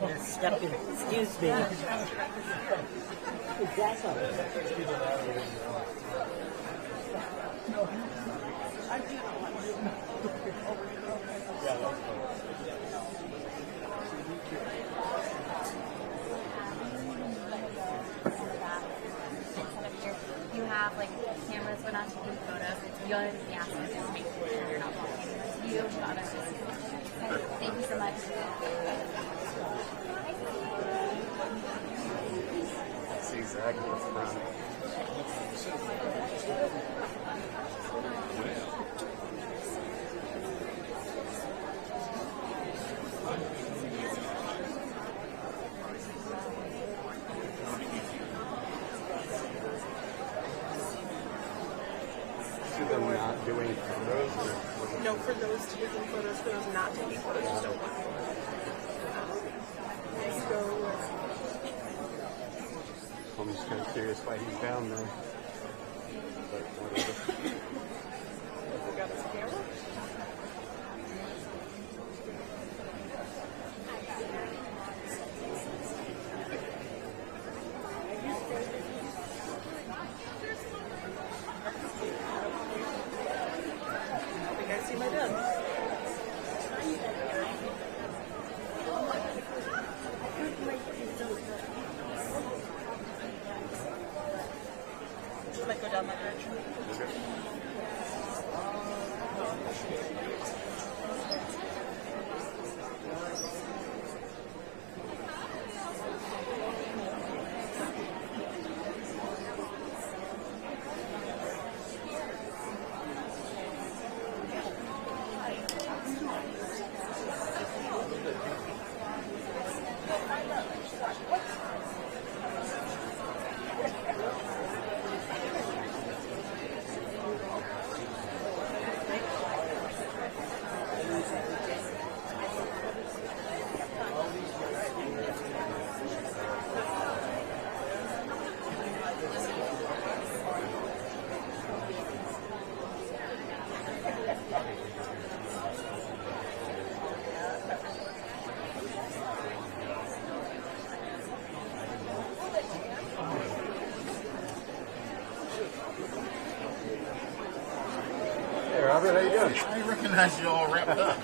Step in. Excuse me. You have like cameras when I'm taking photos. It's good. The aspect is making sure you're not blocking you, the others. Thank you so much. That's exactly the front. Them not doing photos? No, for those taking photos, for those not taking photos, just don't want to. I'm just kind of curious why he's down there. But whatever. We got his camera. Go down that direction. Hey Robert, how you doing? I recognize you all wrapped up.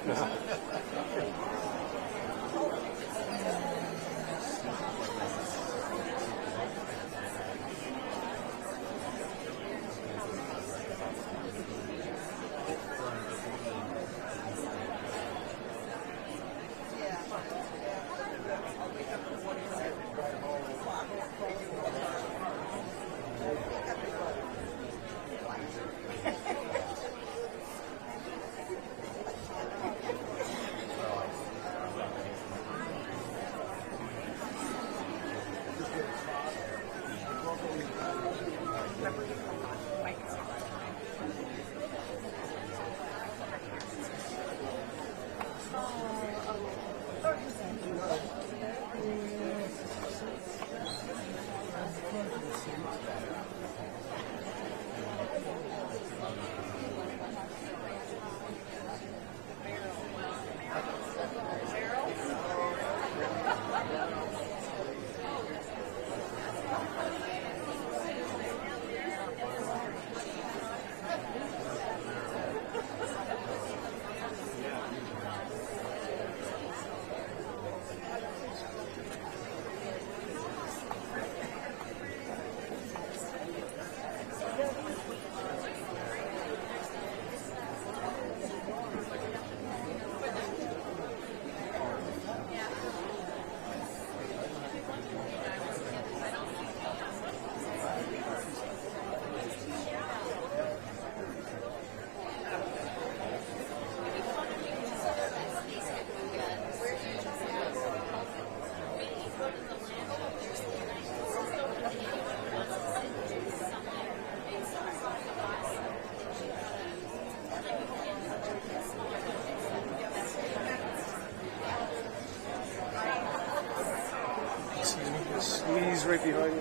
Squeeze right behind you.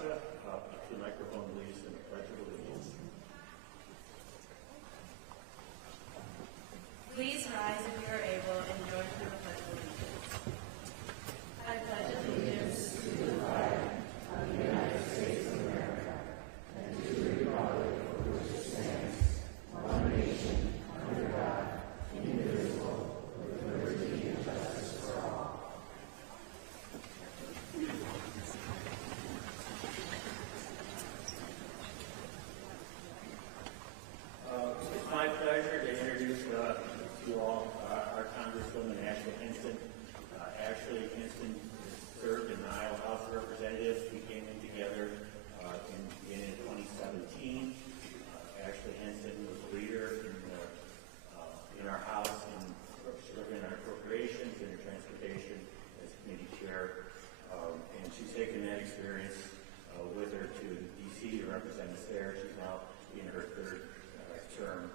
Alexa, the microphone leads in the Pledge of Allegiance. Please rise if you are able and join in the Pledge of Allegiance. I pledge allegiance to the flag of the United States of America and to the republic for which it stands, one nation, under God, indivisible, with liberty and justice for all. It's my pleasure to introduce to you all our Congresswoman Ashley Hinson. Ashley Hinson served in the Iowa House of Representatives. We came in together in 2017. Ashley Hinson was a leader in our House, and she served in our appropriations and transportation as committee chair. And she's taken that experience with her to D.C. to represent us there. She's now in her third term.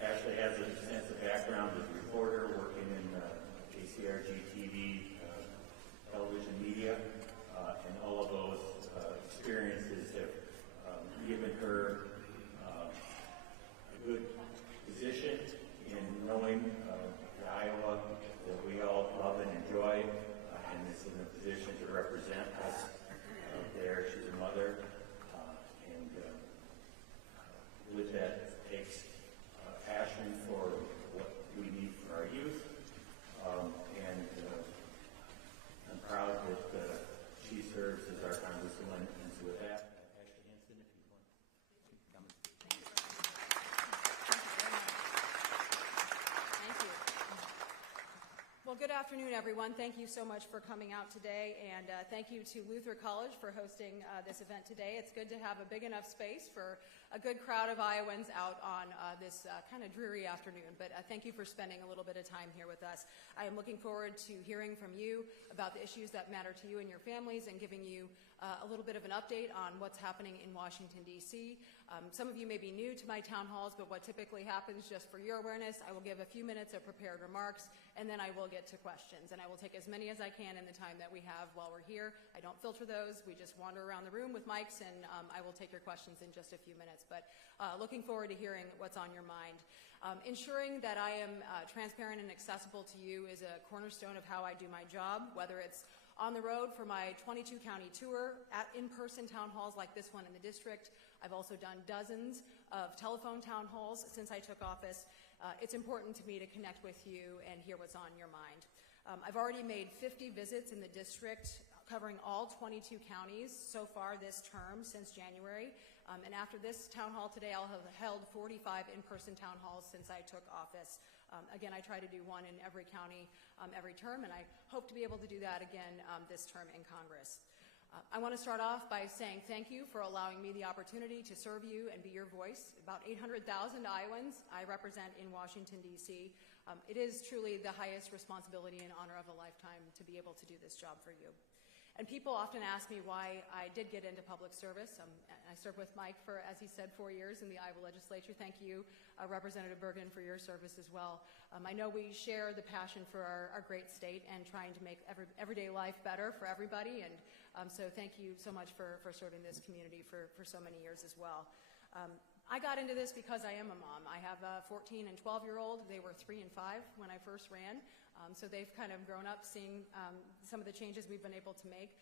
Ashley has an extensive background as a reporter, working in KCRG TV, television media, and all of those experiences have given her a good position in knowing the Iowa that we all love and enjoy, and is in a position to represent us there. She's a mother, and with that takes passion for what we need for our youth, and I'm proud that she serves as our Congresswoman. And so with that, Ashley Hinson, if you want to come. Thank you. Well, good afternoon, everyone. Thank you so much for coming out today, and thank you to Luther College for hosting this event today. It's good to have a big enough space for a good crowd of Iowans out on this kind of dreary afternoon, but thank you for spending a little bit of time here with us. I am looking forward to hearing from you about the issues that matter to you and your families, and giving you a little bit of an update on what's happening in Washington, D.C. Some of you may be new to my town halls, but what typically happens, just for your awareness, I will give a few minutes of prepared remarks, and then I will get to questions, and I will take as many as I can in the time that we have while we're here. I don't filter those. We just wander around the room with mics, and I will take your questions in just a few minutes, but looking forward to hearing what's on your mind. Ensuring that I am transparent and accessible to you is a cornerstone of how I do my job, whether it's on the road for my 22-county tour, at in-person town halls like this one in the district. I've also done dozens of telephone town halls since I took office. It's important to me to connect with you and hear what's on your mind. I've already made 50 visits in the district, covering all 22 counties so far this term since January. And after this town hall today, I'll have held 45 in-person town halls since I took office. Again, I try to do one in every county every term, and I hope to be able to do that again this term in Congress. I want to start off by saying thank you for allowing me the opportunity to serve you and be your voice. About 800,000 Iowans I represent in Washington, D.C. It is truly the highest responsibility and honor of a lifetime to be able to do this job for you. And people often ask me why I did get into public service. I served with Mike for, as he said, 4 years in the Iowa legislature. Thank you, Representative Bergen, for your service as well. I know we share the passion for our great state and trying to make everyday life better for everybody. And so thank you so much for serving this community for so many years as well. I got into this because I am a mom. I have a 14 and 12-year-old. They were 3 and 5 when I first ran. So they've kind of grown up seeing some of the changes we've been able to make.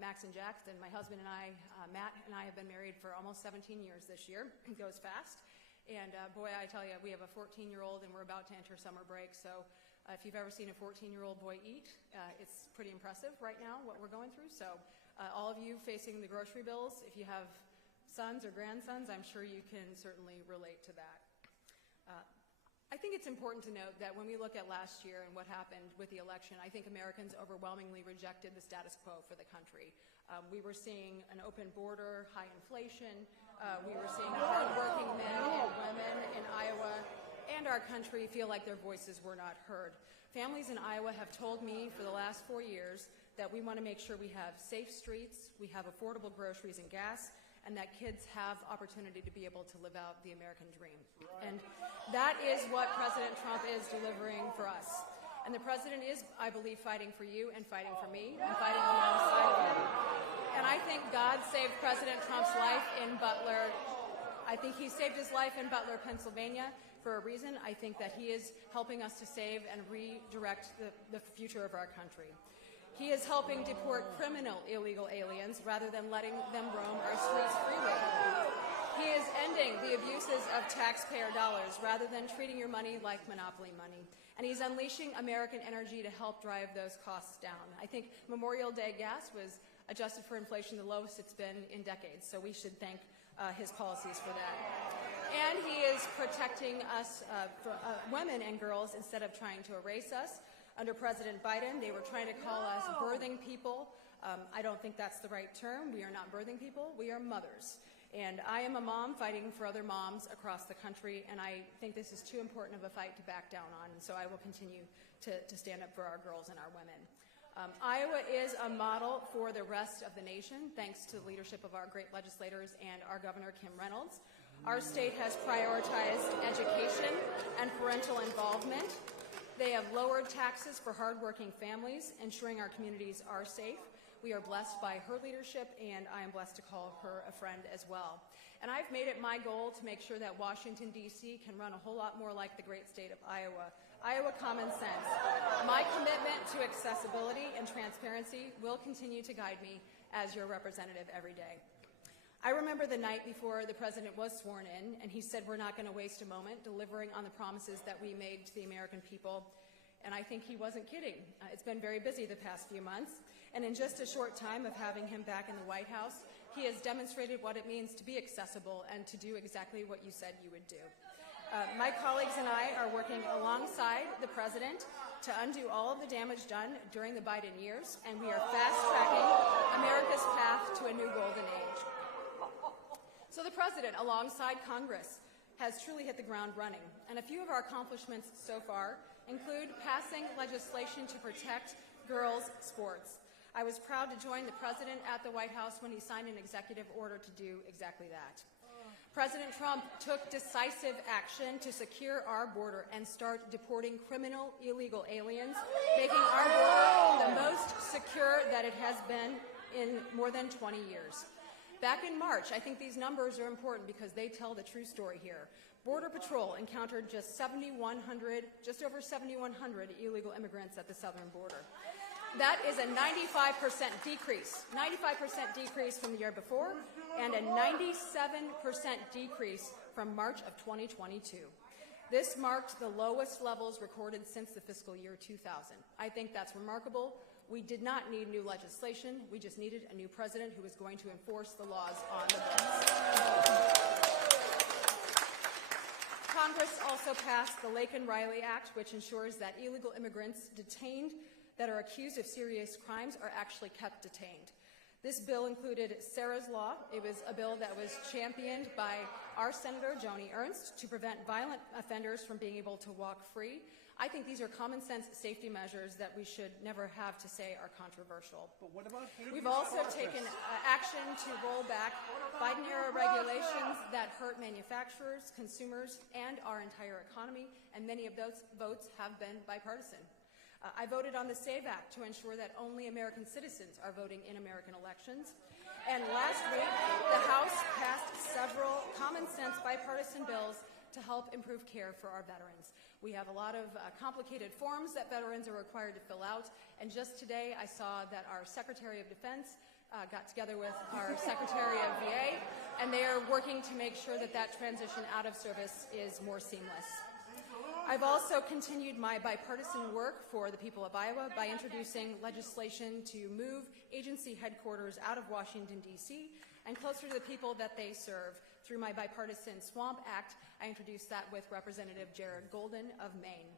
Max and Jackson, my husband and I, Matt and I have been married for almost 17 years this year. It goes fast. And boy, I tell you, we have a 14-year-old and we're about to enter summer break. So if you've ever seen a 14-year-old boy eat, it's pretty impressive right now what we're going through. So all of you facing the grocery bills, if you have sons or grandsons, I'm sure you can certainly relate to that. I think it's important to note that when we look at last year and what happened with the election, I think Americans overwhelmingly rejected the status quo for the country. We were seeing an open border, high inflation. We were seeing hardworking men and women in Iowa and our country feel like their voices were not heard. Families in Iowa have told me for the last 4 years that we want to make sure we have safe streets, we have affordable groceries and gas, and that kids have opportunity to be able to live out the American dream. And that is what President Trump is delivering for us. And the president is, I believe, fighting for you and fighting for me and fighting alongside of him. And I think God saved President Trump's life in Butler. I think he saved his life in Butler, Pennsylvania for a reason. I think that he is helping us to save and redirect the future of our country. He is helping deport criminal illegal aliens rather than letting them roam our streets freely. He is ending the abuses of taxpayer dollars rather than treating your money like monopoly money. And he's unleashing American energy to help drive those costs down. I think Memorial Day gas was adjusted for inflation the lowest it's been in decades, so we should thank his policies for that. And he is protecting us, women and girls, instead of trying to erase us. Under President Biden, they were trying to call us birthing people. I don't think that's the right term. We are not birthing people. We are mothers. And I am a mom fighting for other moms across the country, and I think this is too important of a fight to back down on, and so I will continue to stand up for our girls and our women. Iowa is a model for the rest of the nation, thanks to the leadership of our great legislators and our Governor, Kim Reynolds. Our state has prioritized education and parental involvement. They have lowered taxes for hardworking families, ensuring our communities are safe. We are blessed by her leadership, and I am blessed to call her a friend as well. And I've made it my goal to make sure that Washington, D.C. can run a whole lot more like the great state of Iowa. Iowa common sense. My commitment to accessibility and transparency will continue to guide me as your representative every day. I remember the night before the president was sworn in, and he said we're not going to waste a moment delivering on the promises that we made to the American people. And I think he wasn't kidding. It's been very busy the past few months, and in just a short time of having him back in the White House, he has demonstrated what it means to be accessible and to do exactly what you said you would do. My colleagues and I are working alongside the president to undo all of the damage done during the Biden years, and we are fast-tracking America's path to a new golden age. So the president, alongside Congress, has truly hit the ground running, and a few of our accomplishments so far include passing legislation to protect girls' sports. I was proud to join the president at the White House when he signed an executive order to do exactly that. President Trump took decisive action to secure our border and start deporting criminal illegal aliens, making our border the most secure that it has been in more than 20 years. Back in March, I think these numbers are important because they tell the true story here. Border Patrol encountered just over 7,100 illegal immigrants at the southern border. That is a 95% decrease from the year before, and a 97% decrease from March of 2022. This marked the lowest levels recorded since the fiscal year 2000. I think that's remarkable. We did not need new legislation. We just needed a new president who was going to enforce the laws on the books. Congress also passed the Laken Riley Act, which ensures that illegal immigrants detained that are accused of serious crimes are actually kept detained. This bill included Sarah's Law. It was a bill that was championed by our Senator, Joni Ernst, to prevent violent offenders from being able to walk free. I think these are common sense safety measures that we should never have to say are controversial. But what about We've also taken action to roll back Biden-era regulations that hurt manufacturers, consumers, and our entire economy, and many of those votes have been bipartisan. I voted on the SAVE Act to ensure that only American citizens are voting in American elections. And last week, the House passed several common-sense bipartisan bills to help improve care for our veterans. We have a lot of complicated forms that veterans are required to fill out, and just today I saw that our Secretary of Defense got together with our Secretary of VA, and they are working to make sure that that transition out of service is more seamless. I've also continued my bipartisan work for the people of Iowa by introducing legislation to move agency headquarters out of Washington, D.C., and closer to the people that they serve. Through my bipartisan SWAMP Act, I introduced that with Representative Jared Golden of Maine.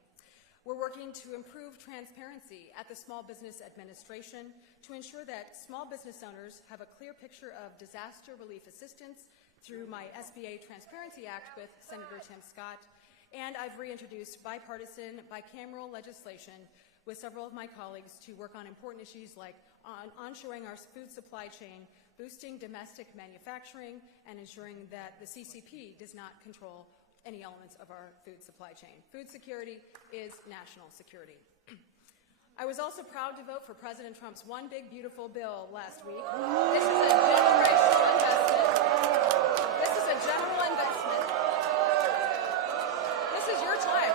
We're working to improve transparency at the Small Business Administration to ensure that small business owners have a clear picture of disaster relief assistance through my SBA Transparency Act with Senator Tim Scott. And I've reintroduced bipartisan, bicameral legislation with several of my colleagues to work on important issues like onshoring our food supply chain, boosting domestic manufacturing, and ensuring that the CCP does not control any elements of our food supply chain. Food security is national security. I was also proud to vote for President Trump's One Big Beautiful Bill last week. This is a generational investment. This is a general investment. This is your time.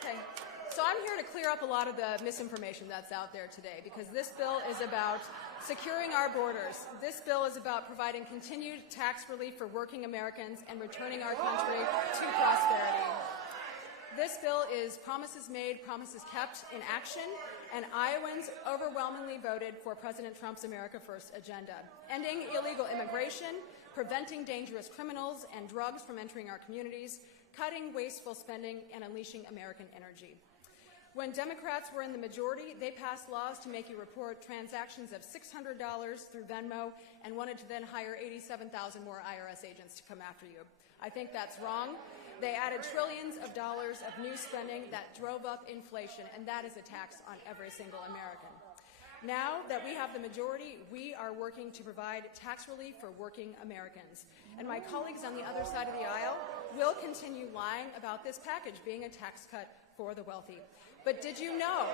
Okay, so I'm here to clear up a lot of the misinformation that's out there today, because this bill is about securing our borders. This bill is about providing continued tax relief for working Americans and returning our country to prosperity. This bill is promises made, promises kept in action, and Iowans overwhelmingly voted for President Trump's America First agenda, ending illegal immigration, preventing dangerous criminals and drugs from entering our communities, cutting wasteful spending, and unleashing American energy. When Democrats were in the majority, they passed laws to make you report transactions of $600 through Venmo and wanted to then hire 87,000 more IRS agents to come after you. I think that's wrong. They added trillions of dollars of new spending that drove up inflation, and that is a tax on every single American. Now that we have the majority, we are working to provide tax relief for working Americans. And my colleagues on the other side of the aisle will continue lying about this package being a tax cut for the wealthy. But did you know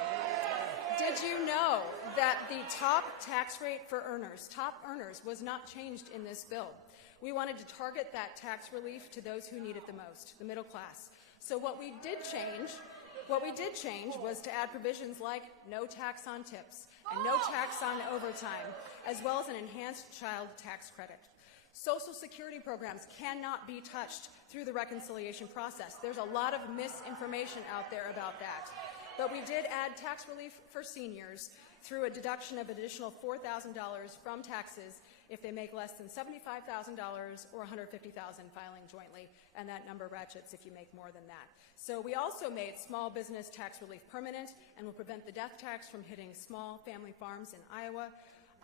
that the top tax rate for top earners, was not changed in this bill? We wanted to target that tax relief to those who need it the most, the middle class. So what we did change was to add provisions like no tax on tips and no tax on overtime, as well as an enhanced child tax credit. Social Security programs cannot be touched through the reconciliation process. There's a lot of misinformation out there about that. But we did add tax relief for seniors through a deduction of additional $4,000 from taxes if they make less than $75,000 or $150,000 filing jointly, and that number ratchets if you make more than that. So we also made small business tax relief permanent and will prevent the death tax from hitting small family farms in Iowa.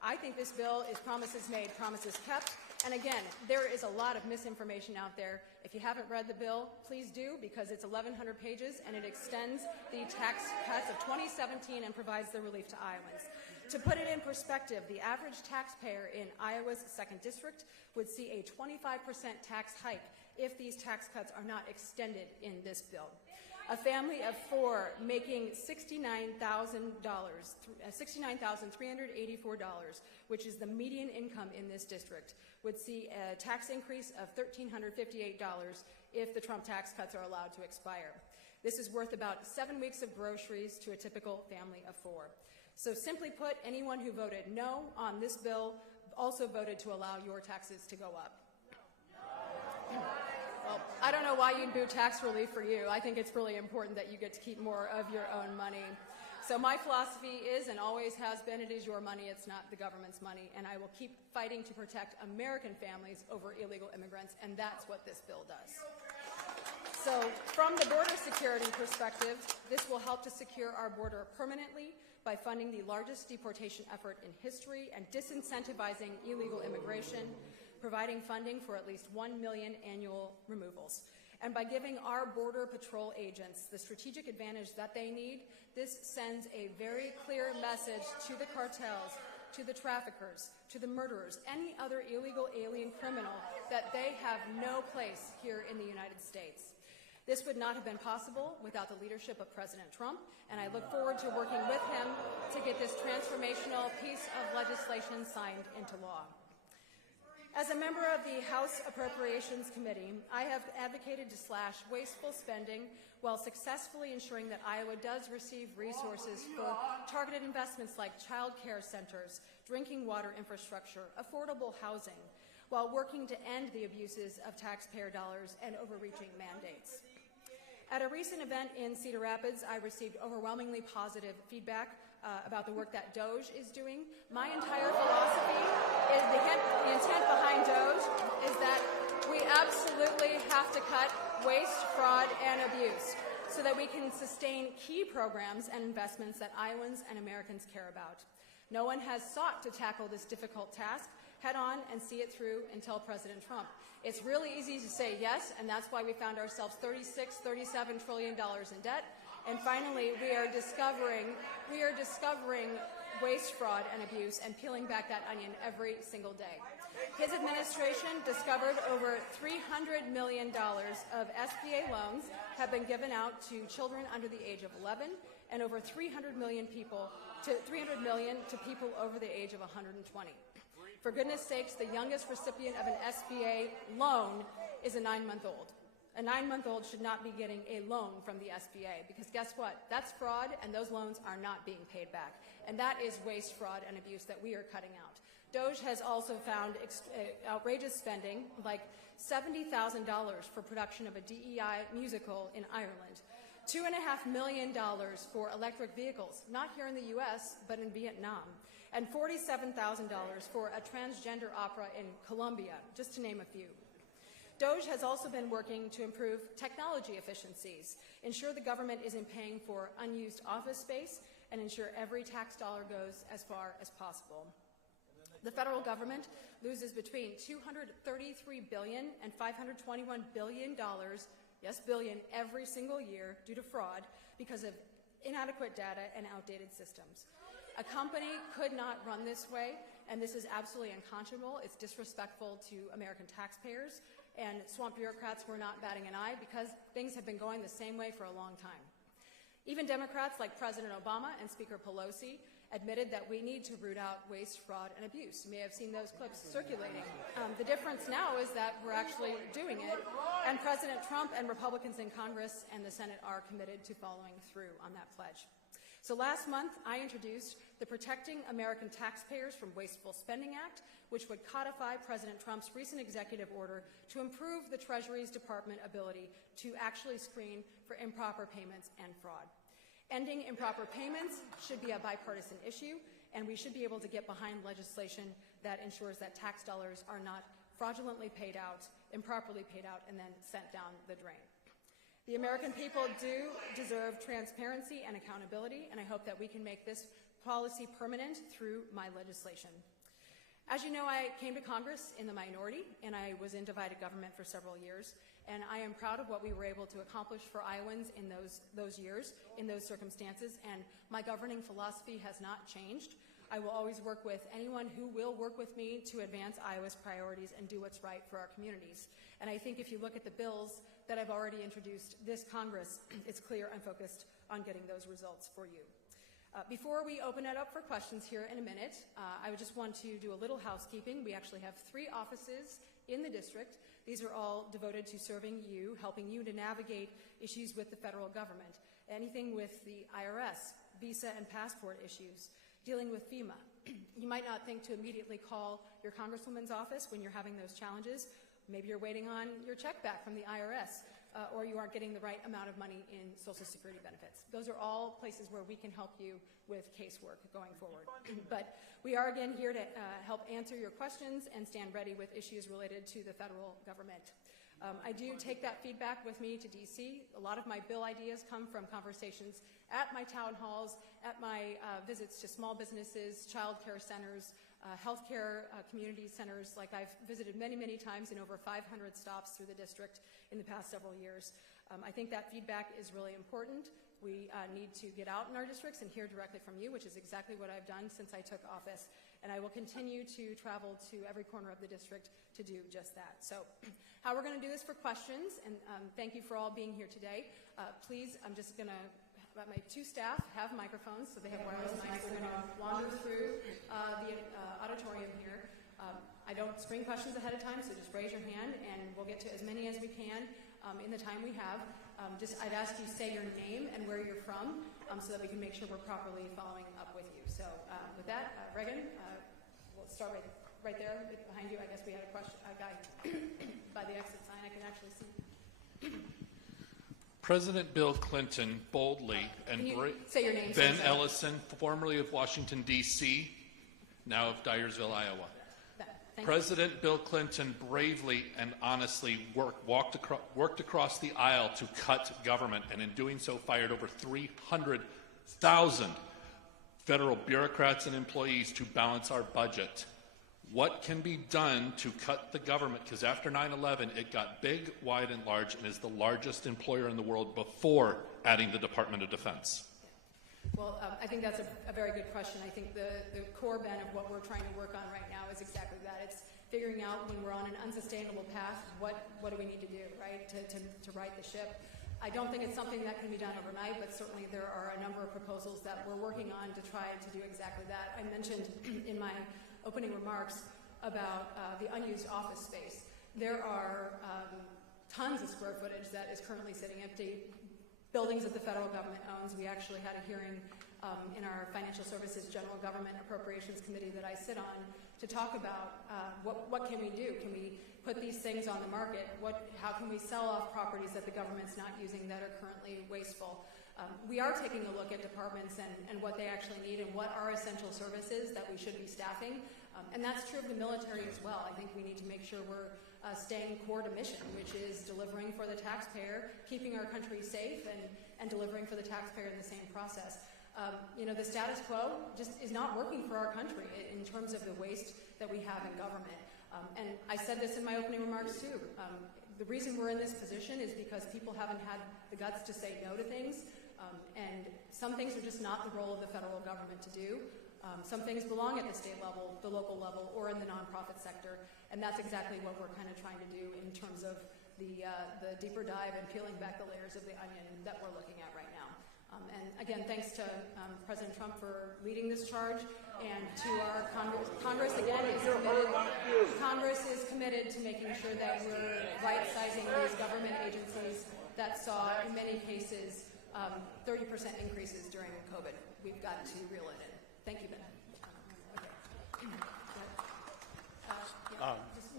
I think this bill is promises made, promises kept. And again, there is a lot of misinformation out there. If you haven't read the bill, please do, because it's 1,100 pages and it extends the tax cuts of 2017 and provides the relief to Iowans. To put it in perspective, the average taxpayer in Iowa's 2nd District would see a 25% tax hike if these tax cuts are not extended in this bill. A family of 4 making $69,384, which is the median income in this district, would see a tax increase of $1,358 if the Trump tax cuts are allowed to expire. This is worth about 7 weeks of groceries to a typical family of 4. So simply put, anyone who voted no on this bill also voted to allow your taxes to go up. Well, I don't know why you'd do tax relief for you. I think it's really important that you get to keep more of your own money. So my philosophy is, and always has been, it is your money, it's not the government's money, and I will keep fighting to protect American families over illegal immigrants, and that's what this bill does. So from the border security perspective, this will help to secure our border permanently by funding the largest deportation effort in history and disincentivizing illegal immigration, providing funding for at least 1 million annual removals. And by giving our Border Patrol agents the strategic advantage that they need, this sends a very clear message to the cartels, to the traffickers, to the murderers, any other illegal alien criminal, that they have no place here in the United States. This would not have been possible without the leadership of President Trump, and I look forward to working with him to get this transformational piece of legislation signed into law. As a member of the House Appropriations Committee, I have advocated to slash wasteful spending while successfully ensuring that Iowa does receive resources for targeted investments like child care centers, drinking water infrastructure, affordable housing, while working to end the abuses of taxpayer dollars and overreaching mandates. At a recent event in Cedar Rapids, I received overwhelmingly positive feedback about the work that DOGE is doing. My entire philosophy is the intent behind DOGE is that we absolutely have to cut waste, fraud, and abuse so that we can sustain key programs and investments that Iowans and Americans care about. No one has sought to tackle this difficult task head on and see it through until President Trump. It's really easy to say yes, and that's why we found ourselves $37 trillion in debt. And finally, we are discovering waste, fraud, and abuse, and peeling back that onion every single day. His administration discovered over $300 million of SBA loans have been given out to children under the age of 11, and over $300 million to people over the age of 120. For goodness sakes, the youngest recipient of an SBA loan is a 9-month-old. A 9-month-old should not be getting a loan from the SBA, because guess what? That's fraud, and those loans are not being paid back. And that is waste, fraud, and abuse that we are cutting out. DOGE has also found outrageous spending, like $70,000 for production of a DEI musical in Ireland, $2.5 million for electric vehicles, not here in the U.S., but in Vietnam, and $47,000 for a transgender opera in Colombia, just to name a few. DOGE has also been working to improve technology efficiencies, ensure the government isn't paying for unused office space, and ensure every tax dollar goes as far as possible. The federal government loses between $233 billion and $521 billion, yes, billion, every single year due to fraud because of inadequate data and outdated systems. A company could not run this way, and this is absolutely unconscionable. It's disrespectful to American taxpayers, and swamp bureaucrats were not batting an eye because things have been going the same way for a long time. Even Democrats like President Obama and Speaker Pelosi admitted that we need to root out waste, fraud, and abuse. You may have seen those clips circulating. The difference now is that we're actually doing it, and President Trump and Republicans in Congress and the Senate are committed to following through on that pledge. So last month, I introduced the Protecting American Taxpayers from Wasteful Spending Act, which would codify President Trump's recent executive order to improve the Treasury's Department ability to actually screen for improper payments and fraud. Ending improper payments should be a bipartisan issue, and we should be able to get behind legislation that ensures that tax dollars are not fraudulently paid out, improperly paid out, and then sent down the drain. The American people do deserve transparency and accountability, and I hope that we can make this policy permanent through my legislation. As you know, I came to Congress in the minority, and I was in divided government for several years, and I am proud of what we were able to accomplish for Iowans in those years, in those circumstances, and my governing philosophy has not changed. I will always work with anyone who will work with me to advance Iowa's priorities and do what's right for our communities. And I think if you look at the bills that I've already introduced this Congress, it's clear I'm focused on getting those results for you. Before we open it up for questions here in a minute, I would just want to do a little housekeeping. We actually have 3 offices in the district. These are all devoted to serving you, helping you to navigate issues with the federal government, anything with the IRS, visa and passport issues, dealing with FEMA. You might not think to immediately call your Congresswoman's office when you're having those challenges. Maybe you're waiting on your check back from the IRS, or you aren't getting the right amount of money in Social Security benefits. Those are all places where we can help you with casework going forward. But we are, again, here to help answer your questions and stand ready with issues related to the federal government. I do take that feedback with me to D.C. A lot of my bill ideas come from conversations at my town halls, at my visits to small businesses, child care centers, healthcare community centers, like I've visited many, many times in over 500 stops through the district in the past several years. I think that feedback is really important. We need to get out in our districts and hear directly from you, which is exactly what I've done since I took office. And I will continue to travel to every corner of the district to do just that. So how we're going to do this for questions, and thank you for all being here today. Please, I'm just going to my 2 staff have microphones, so they have wireless mics. We're going to wander through the auditorium here. I don't screen questions ahead of time, so just raise your hand, and we'll get to as many as we can in the time we have. I'd ask you to say your name and where you're from, so that we can make sure we're properly following up with you. So with that, Reagan, we'll start right there behind you. I guess we had a question, a guy by the exit sign. I can actually see. President Bill Clinton boldly and say your name, Ben Ellison, formerly of Washington, D.C., now of Dyersville, Iowa. President Bill Clinton bravely and honestly worked across the aisle to cut government, and in doing so fired over 300,000 federal bureaucrats and employees to balance our budget. What can be done to cut the government? Because after 9/11, it got big, wide, and large, and is the largest employer in the world before adding the Department of Defense. Well, I think that's a very good question. I think the core bent of what we're trying to work on right now is exactly that. It's figuring out when we're on an unsustainable path, what do we need to do, right, to right the ship. I don't think it's something that can be done overnight, but certainly there are a number of proposals that we're working on to try to do exactly that. I mentioned in my opening remarks about the unused office space. There are tons of square footage that is currently sitting empty. Buildings that the federal government owns. We actually had a hearing in our Financial Services General Government Appropriations Committee that I sit on to talk about what can we do? Can we put these things on the market? How can we sell off properties that the government's not using that are currently wasteful? We are taking a look at departments and what they actually need and what are essential services that we should be staffing. And that's true of the military as well. I think we need to make sure we're staying core to mission, which is delivering for the taxpayer, keeping our country safe, and delivering for the taxpayer in the same process. The status quo just is not working for our country in terms of the waste that we have in government. And I said this in my opening remarks too. The reason we're in this position is because people haven't had the guts to say no to things, and some things are just not the role of the federal government to do. Some things belong at the state level, the local level, or in the nonprofit sector, and that's exactly what we're kind of trying to do in terms of the deeper dive and peeling back the layers of the onion that we're looking at right now. And again, thanks to President Trump for leading this charge, and to our Congress again is committed. Congress is committed to making sure that we're right-sizing these government agencies that saw, in many cases, 30% increases during COVID. We've got to reel it in. Thank you, Ben.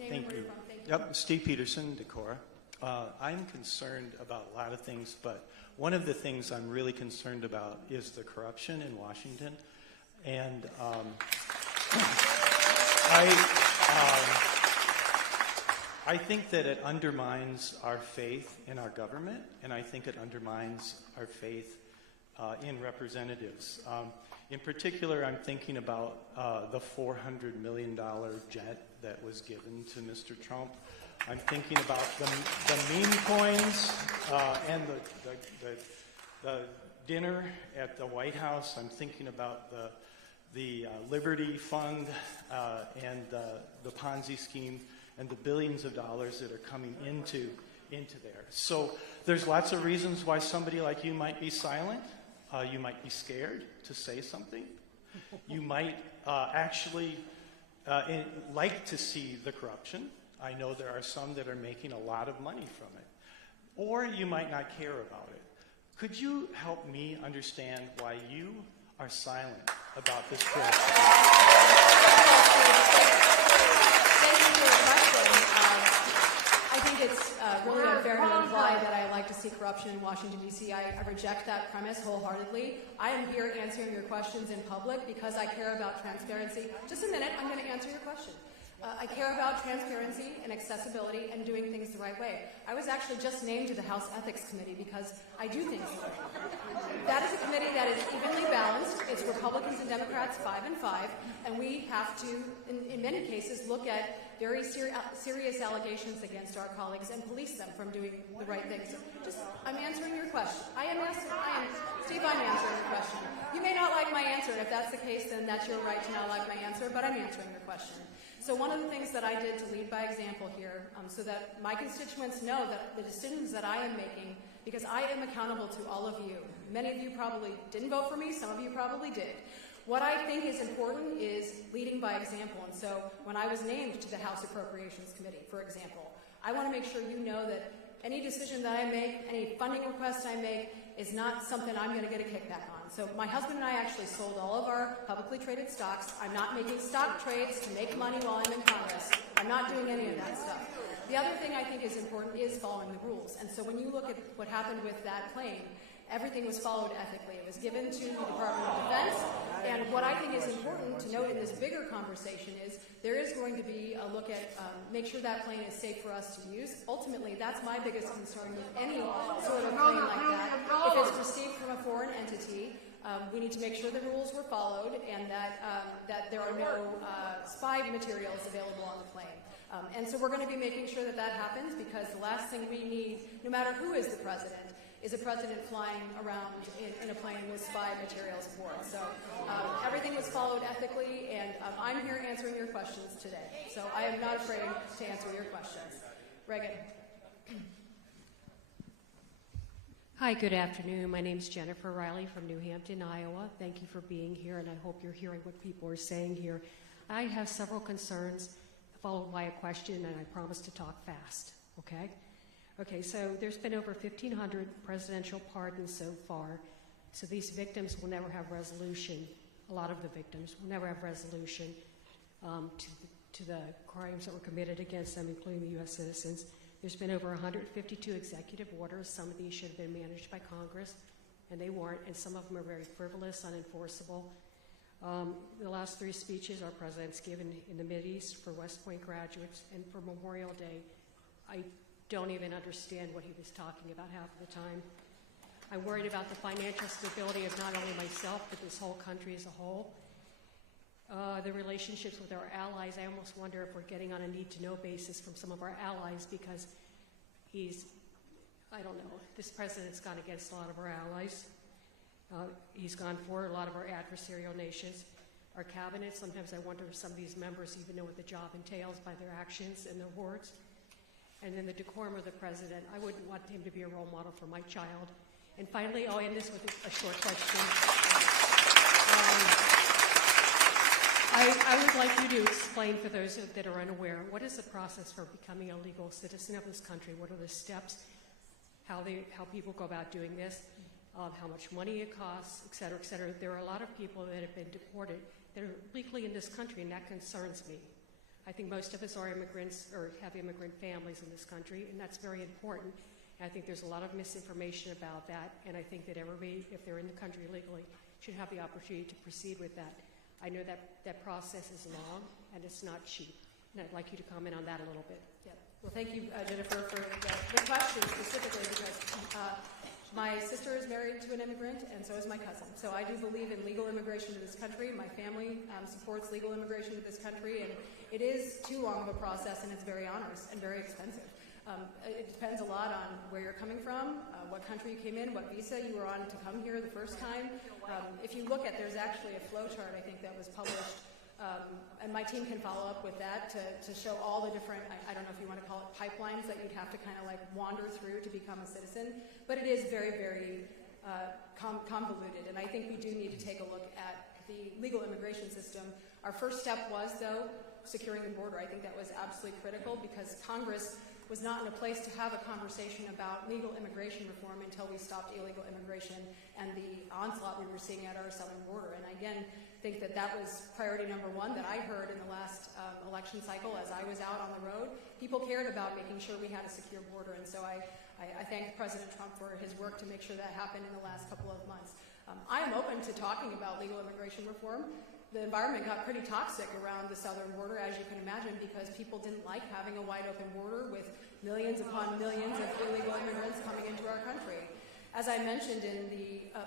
Thank you. Yep, Steve Peterson, Decorah. I'm concerned about a lot of things, but one of the things I'm really concerned about is the corruption in Washington. And I think that it undermines our faith in our government, and I think it undermines our faith in representatives. In particular, I'm thinking about the $400 million jet that was given to Mr. Trump. I'm thinking about the meme coins and the dinner at the White House. I'm thinking about the Liberty Fund and the Ponzi scheme and the billions of dollars that are coming into there. So there's lots of reasons why somebody like you might be silent. You might be scared to say something. You might actually like to see the corruption. I know there are some that are making a lot of money from it. Or you might not care about it. Could you help me understand why you are silent about this corruption? Thank you for your question. I think it's really unfair to imply that I like to see corruption in Washington, D.C. I reject that premise wholeheartedly. I am here answering your questions in public because I care about transparency. Just a minute, I'm going to answer your question. I care about transparency and accessibility and doing things the right way. I was actually just named to the House Ethics Committee because I do things the right way. That is a committee that is evenly balanced. It's Republicans and Democrats 5 and 5, and we have to, in many cases, look at very serious allegations against our colleagues and police them from doing the right things. I'm answering your question. Steve, I'm answering your question. You may not like my answer, and if that's the case, then that's your right to not like my answer, but I'm answering your question. So one of the things that I did to lead by example here, so that my constituents know that the decisions that I am making, because I am accountable to all of you. Many of you probably didn't vote for me, some of you probably did. What I think is important is leading by example. And so when I was named to the House Appropriations Committee, for example, I want to make sure you know that any decision that I make, any funding request I make, is not something I'm going to get a kickback on. So my husband and I actually sold all of our publicly traded stocks. I'm not making stock trades to make money while I'm in Congress. I'm not doing any of that stuff. The other thing I think is important is following the rules. And so when you look at what happened with that claim, everything was followed ethically. It was given to the Department of Defense. And what I think is important to note in this bigger conversation is there is going to be a look at make sure that plane is safe for us to use. Ultimately, that's my biggest concern with any sort of plane like that. If it's received from a foreign entity, we need to make sure the rules were followed and that there are no spy materials available on the plane. And so we're going to be making sure that that happens because the last thing we need, no matter who is the president, is a president flying around in a plane with spy materials aboard. So everything was followed ethically, and I'm here answering your questions today. So I am not afraid to answer your questions. Reagan. Hi, good afternoon. My name is Jennifer Riley from New Hampton, Iowa. Thank you for being here, and I hope you're hearing what people are saying here. I have several concerns, followed by a question, and I promise to talk fast, okay? Okay, so there's been over 1,500 presidential pardons so far, so these victims will never have resolution. A lot of the victims will never have resolution to the crimes that were committed against them, including the U.S. citizens. There's been over 152 executive orders. Some of these should have been managed by Congress, and they weren't, and some of them are very frivolous, unenforceable. The last 3 speeches our president's given in the Mideast for West Point graduates and for Memorial Day, I don't even understand what he was talking about half of the time. I'm worried about the financial stability of not only myself, but this whole country as a whole. The relationships with our allies, I almost wonder if we're getting on a need-to-know basis from some of our allies, because I don't know, this president's gone against a lot of our allies. He's gone for a lot of our adversarial nations. Our cabinet, sometimes I wonder if some of these members even know what the job entails by their actions and their words. And then the decorum of the president, I wouldn't want him to be a role model for my child. And finally, I'll end this with a short question. I would like you to explain for those that are unaware, what is the process for becoming a legal citizen of this country? What are the steps? How people go about doing this? How much money it costs, et cetera, et cetera. There are a lot of people that have been deported that are legally in this country, and that concerns me. I think most of us are immigrants or have immigrant families in this country, and that's very important. And I think there's a lot of misinformation about that, and I think that everybody, if they're in the country legally, should have the opportunity to proceed with that. I know that process is long, and it's not cheap, and I'd like you to comment on that a little bit. Yeah. Well, thank you, Jennifer, for the question specifically, because my sister is married to an immigrant, and so is my cousin. So I do believe in legal immigration to this country. My family supports legal immigration to this country, and it is too long of a process, and it's very onerous and very expensive. It depends a lot on where you're coming from, what country you came in, what visa you were on to come here the first time. If you look at, there's actually a flow chart, I think, that was published, and my team can follow up with that to show all the different, I don't know if you want to call it pipelines that you'd have to kind of like wander through to become a citizen, but it is very, very convoluted, and I think we do need to take a look at the legal immigration system. Our first step was, though, securing the border. I think that was absolutely critical, because Congress was not in a place to have a conversation about legal immigration reform until we stopped illegal immigration and the onslaught we were seeing at our southern border. And I, again, think that that was priority number 1 that I heard in the last election cycle as I was out on the road. People cared about making sure we had a secure border, and so I thank President Trump for his work to make sure that happened in the last couple of months. I am open to talking about legal immigration reform. The environment got pretty toxic around the southern border, as you can imagine, because people didn't like having a wide open border with millions upon millions of illegal immigrants coming into our country. As I mentioned in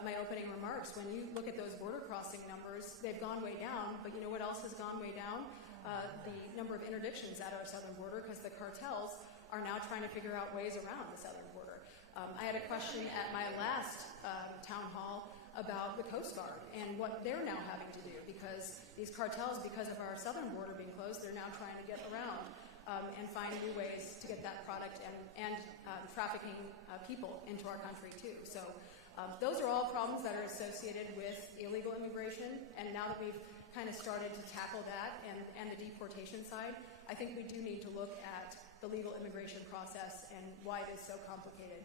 my opening remarks, when you look at those border crossing numbers, they've gone way down, but you know what else has gone way down? The number of interdictions at our southern border, because the cartels are now trying to figure out ways around the southern border. I had a question at my last town hall about the Coast Guard and what they're now having to do, because these cartels, because of our southern border being closed, they're now trying to get around and find new ways to get that product and trafficking people into our country too. So those are all problems that are associated with illegal immigration, and now that we've kind of started to tackle that and the deportation side, I think we do need to look at the legal immigration process and why it is so complicated.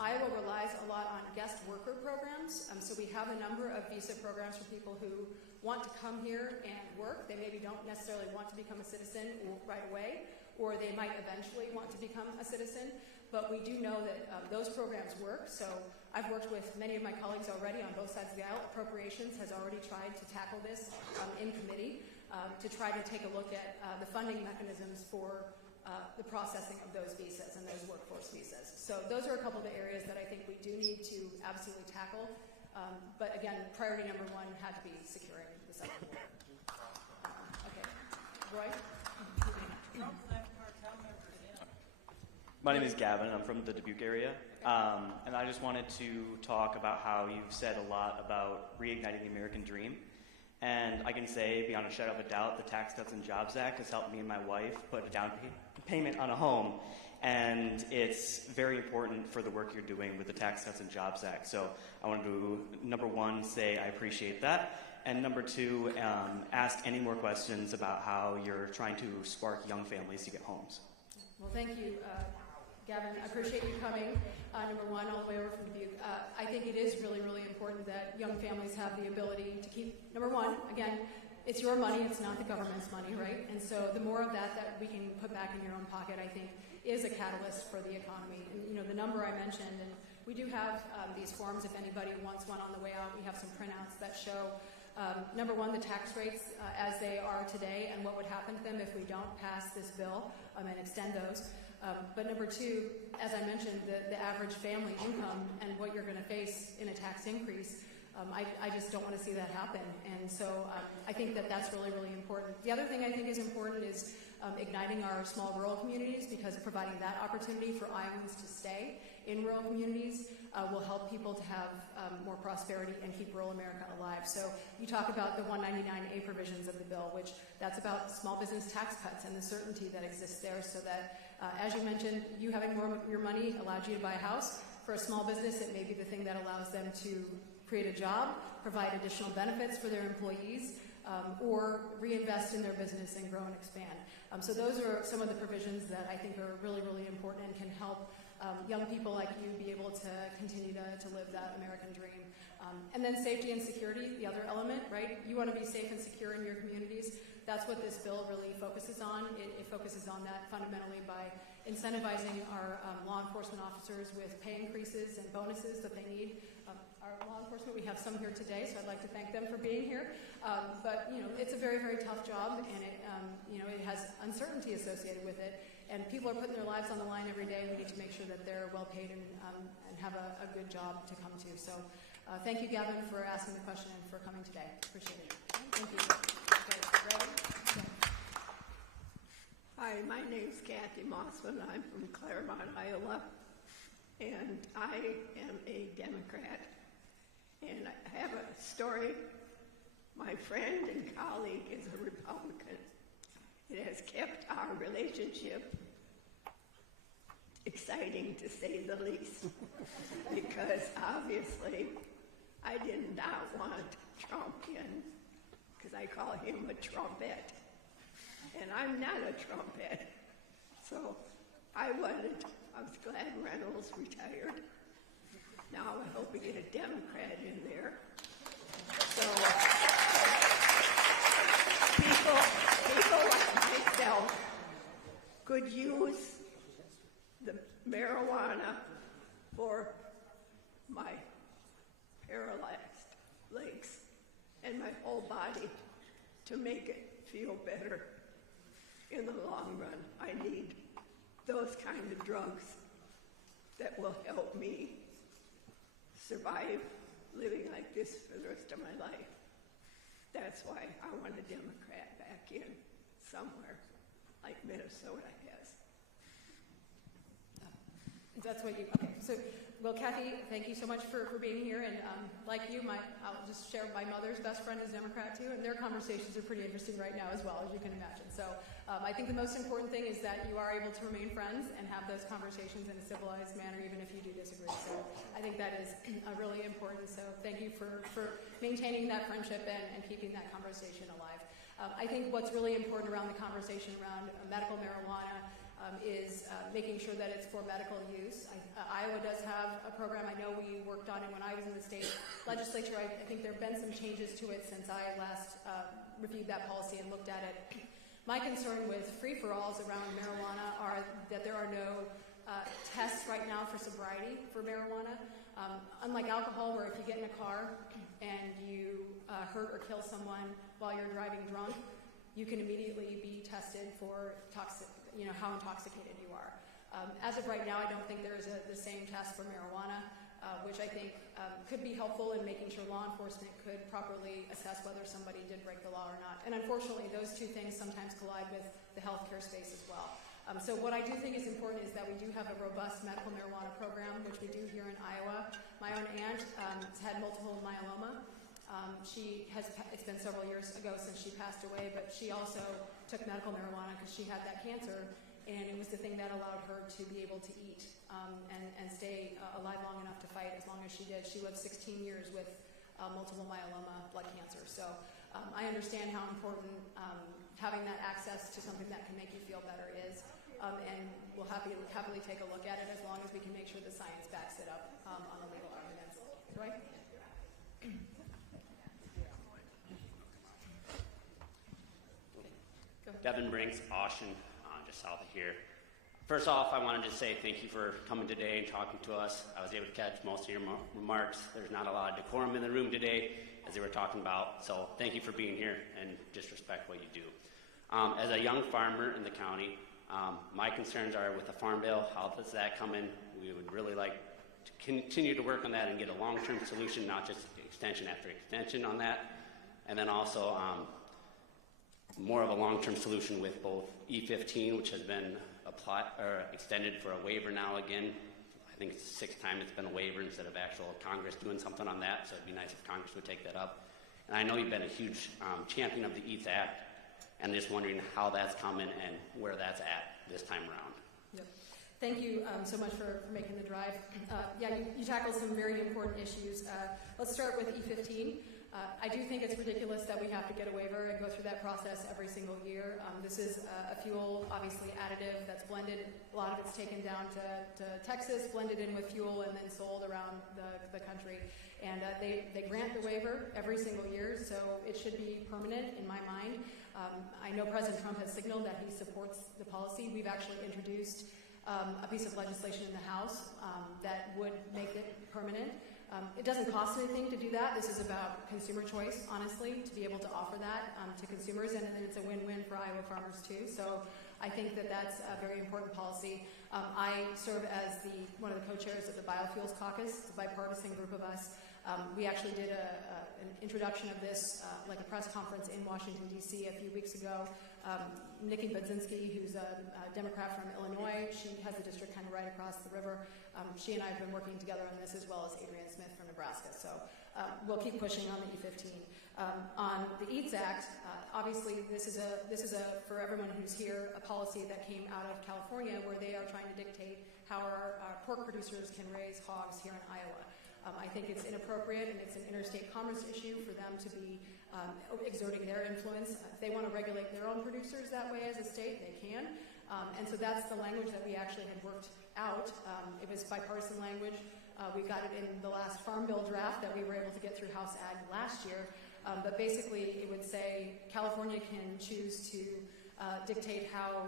Iowa relies a lot on guest worker programs, so we have a number of visa programs for people who want to come here and work. They maybe don't necessarily want to become a citizen right away, or they might eventually want to become a citizen, but we do know that those programs work. So I've worked with many of my colleagues already on both sides of the aisle. Appropriations has already tried to tackle this in committee to try to take a look at the funding mechanisms for the processing of those visas and those workforce visas. So those are a couple of the areas that I think we do need to absolutely tackle. But again, priority number 1 had to be securing the southern border. Okay. Roy? Trump let cartel members in. My name is Gavin. I'm from the Dubuque area. And I just wanted to talk about how you've said a lot about reigniting the American dream. And I can say, beyond a shadow of a doubt, the Tax Cuts and Jobs Act has helped me and my wife put a down payment on a home. And it's very important for the work you're doing with the Tax Cuts and Jobs Act. So I wanted to, number one, say I appreciate that. And number two, ask any more questions about how you're trying to spark young families to get homes. Well, thank you, Gavin. I appreciate you coming, number one, all the way over from Dubuque. I think it is really, really important that young families have the ability to keep, number one, again, it's your money, it's not the government's money, right? And so the more of that we can put back in your own pocket, I think, is a catalyst for the economy. And, you know, the number I mentioned, and we do have these forms if anybody wants one on the way out. We have some printouts that show, number one, the tax rates as they are today and what would happen to them if we don't pass this bill and extend those. But number two, as I mentioned, the average family income and what you're going to face in a tax increase, I just don't want to see that happen. And so I think that's really, really important. The other thing I think is important is igniting our small rural communities, because providing that opportunity for Iowans to stay in rural communities will help people to have more prosperity and keep rural America alive. So you talk about the 199A provisions of the bill, which that's about small business tax cuts and the certainty that exists there, so that, as you mentioned, you having more of your money allowed you to buy a house. For a small business, it may be the thing that allows them to create a job, provide additional benefits for their employees, or reinvest in their business and grow and expand. So those are some of the provisions that I think are really, really important and can help young people like you be able to continue to live that American dream. And then safety and security, the other element, right? You want to be safe and secure in your communities. That's what this bill really focuses on. It focuses on that fundamentally by incentivizing our law enforcement officers with pay increases and bonuses that they need. Our law enforcement, we have some here today, so I'd like to thank them for being here. But you know, it's a very, very tough job, and it it has uncertainty associated with it. And people are putting their lives on the line every day. We need to make sure that they're well paid and have a good job to come to. So thank you, Gavin, for asking the question and for coming today. Appreciate it. Thank you. Okay, ready? Hi, my name's Kathy Mossman. I'm from Claremont, Iowa, and I am a Democrat. And I have a story. My friend and colleague is a Republican. It has kept our relationship exciting, to say the least, because obviously I did not want Trump in, because I call him a trumpet, and I'm not a trumpet. So I was glad Reynolds retired. Now I hope we get a Democrat in there. So people like myself could use the marijuana for my paralyzed legs and my whole body to make it feel better in the long run. I need those kind of drugs that will help me survive living like this for the rest of my life. That's why I want a Democrat back in somewhere like Minnesota has. That's what you, okay. So, well, Kathy, thank you so much for being here. And like you, I'll just share my mother's best friend is Democrat too, and their conversations are pretty interesting right now as well, as you can imagine. So I think the most important thing is that you are able to remain friends and have those conversations in a civilized manner, even if you do disagree. So I think that is really important. So thank you for maintaining that friendship and keeping that conversation alive. I think what's really important around the conversation around medical marijuana is making sure that it's for medical use. Iowa does have a program. I know we worked on it when I was in the state legislature. I think there have been some changes to it since I last reviewed that policy and looked at it. My concern with free-for-alls around marijuana are that there are no tests right now for sobriety for marijuana. Unlike alcohol, where if you get in a car and you hurt or kill someone while you're driving drunk, you can immediately be tested for how intoxicated you are. As of right now, I don't think there is the same test for marijuana, which I think could be helpful in making sure law enforcement could properly assess whether somebody did break the law or not. And unfortunately, those two things sometimes collide with the healthcare space as well. So what I do think is important is that we do have a robust medical marijuana program, which we do here in Iowa. My own aunt has had multiple myeloma. It's been several years ago since she passed away, but she also took medical marijuana because she had that cancer, and it was the thing that allowed her to be able to eat and stay alive long enough to fight as long as she did. She lived 16 years with multiple myeloma blood cancer. So I understand how important having that access to something that can make you feel better is, and we'll happily take a look at it as long as we can make sure the science backs it up on the legal arguments. Roy? Devin Brinks, Austin, just south of here. First off, I wanted to say thank you for coming today and talking to us. I was able to catch most of your remarks. There's not a lot of decorum in the room today, as they were talking about, so thank you for being here and just respect what you do. As a young farmer in the county, my concerns are with the Farm Bill. How does that come in? We would really like to continue to work on that and get a long-term solution, not just extension after extension on that. And then also more of a long-term solution with both E15, which has been extended for a waiver now again. I think it's the 6th time it's been a waiver instead of actual Congress doing something on that, so it'd be nice if Congress would take that up. And I know you've been a huge champion of the EATS Act, and just wondering how that's coming and where that's at this time around. Yep. Thank you so much for making the drive. You tackled some very important issues. Let's start with E15. I do think it's ridiculous that we have to get a waiver and go through that process every single year. This is a fuel, obviously additive, that's blended. A lot of it's taken down to Texas, blended in with fuel, and then sold around the country. And they grant the waiver every single year, so it should be permanent in my mind. I know President Trump has signaled that he supports the policy. We've actually introduced a piece of legislation in the House that would make it permanent. It doesn't cost anything to do that. This is about consumer choice, honestly, to be able to offer that to consumers, and then it's a win-win for Iowa farmers too. So I think that that's a very important policy. I serve as one of the co-chairs of the Biofuels Caucus. It's a bipartisan group of us. We actually did an introduction of this, like a press conference in Washington, D.C. a few weeks ago. Nikki Budzinski, who's a Democrat from Illinois, she has a district kind of right across the river. She and I have been working together on this, as well as Adrian Smith from Nebraska. So we'll keep pushing on the E15. On the EATS Act, obviously this is for everyone who's here, a policy that came out of California where they are trying to dictate how our pork producers can raise hogs here in Iowa. I think it's inappropriate, and it's an interstate commerce issue for them to be exerting their influence. If they want to regulate their own producers that way as a state, they can. And so that's the language that we actually had worked out. It was bipartisan language. We got it in the last Farm Bill draft that we were able to get through House Ag last year. But basically, it would say California can choose to dictate how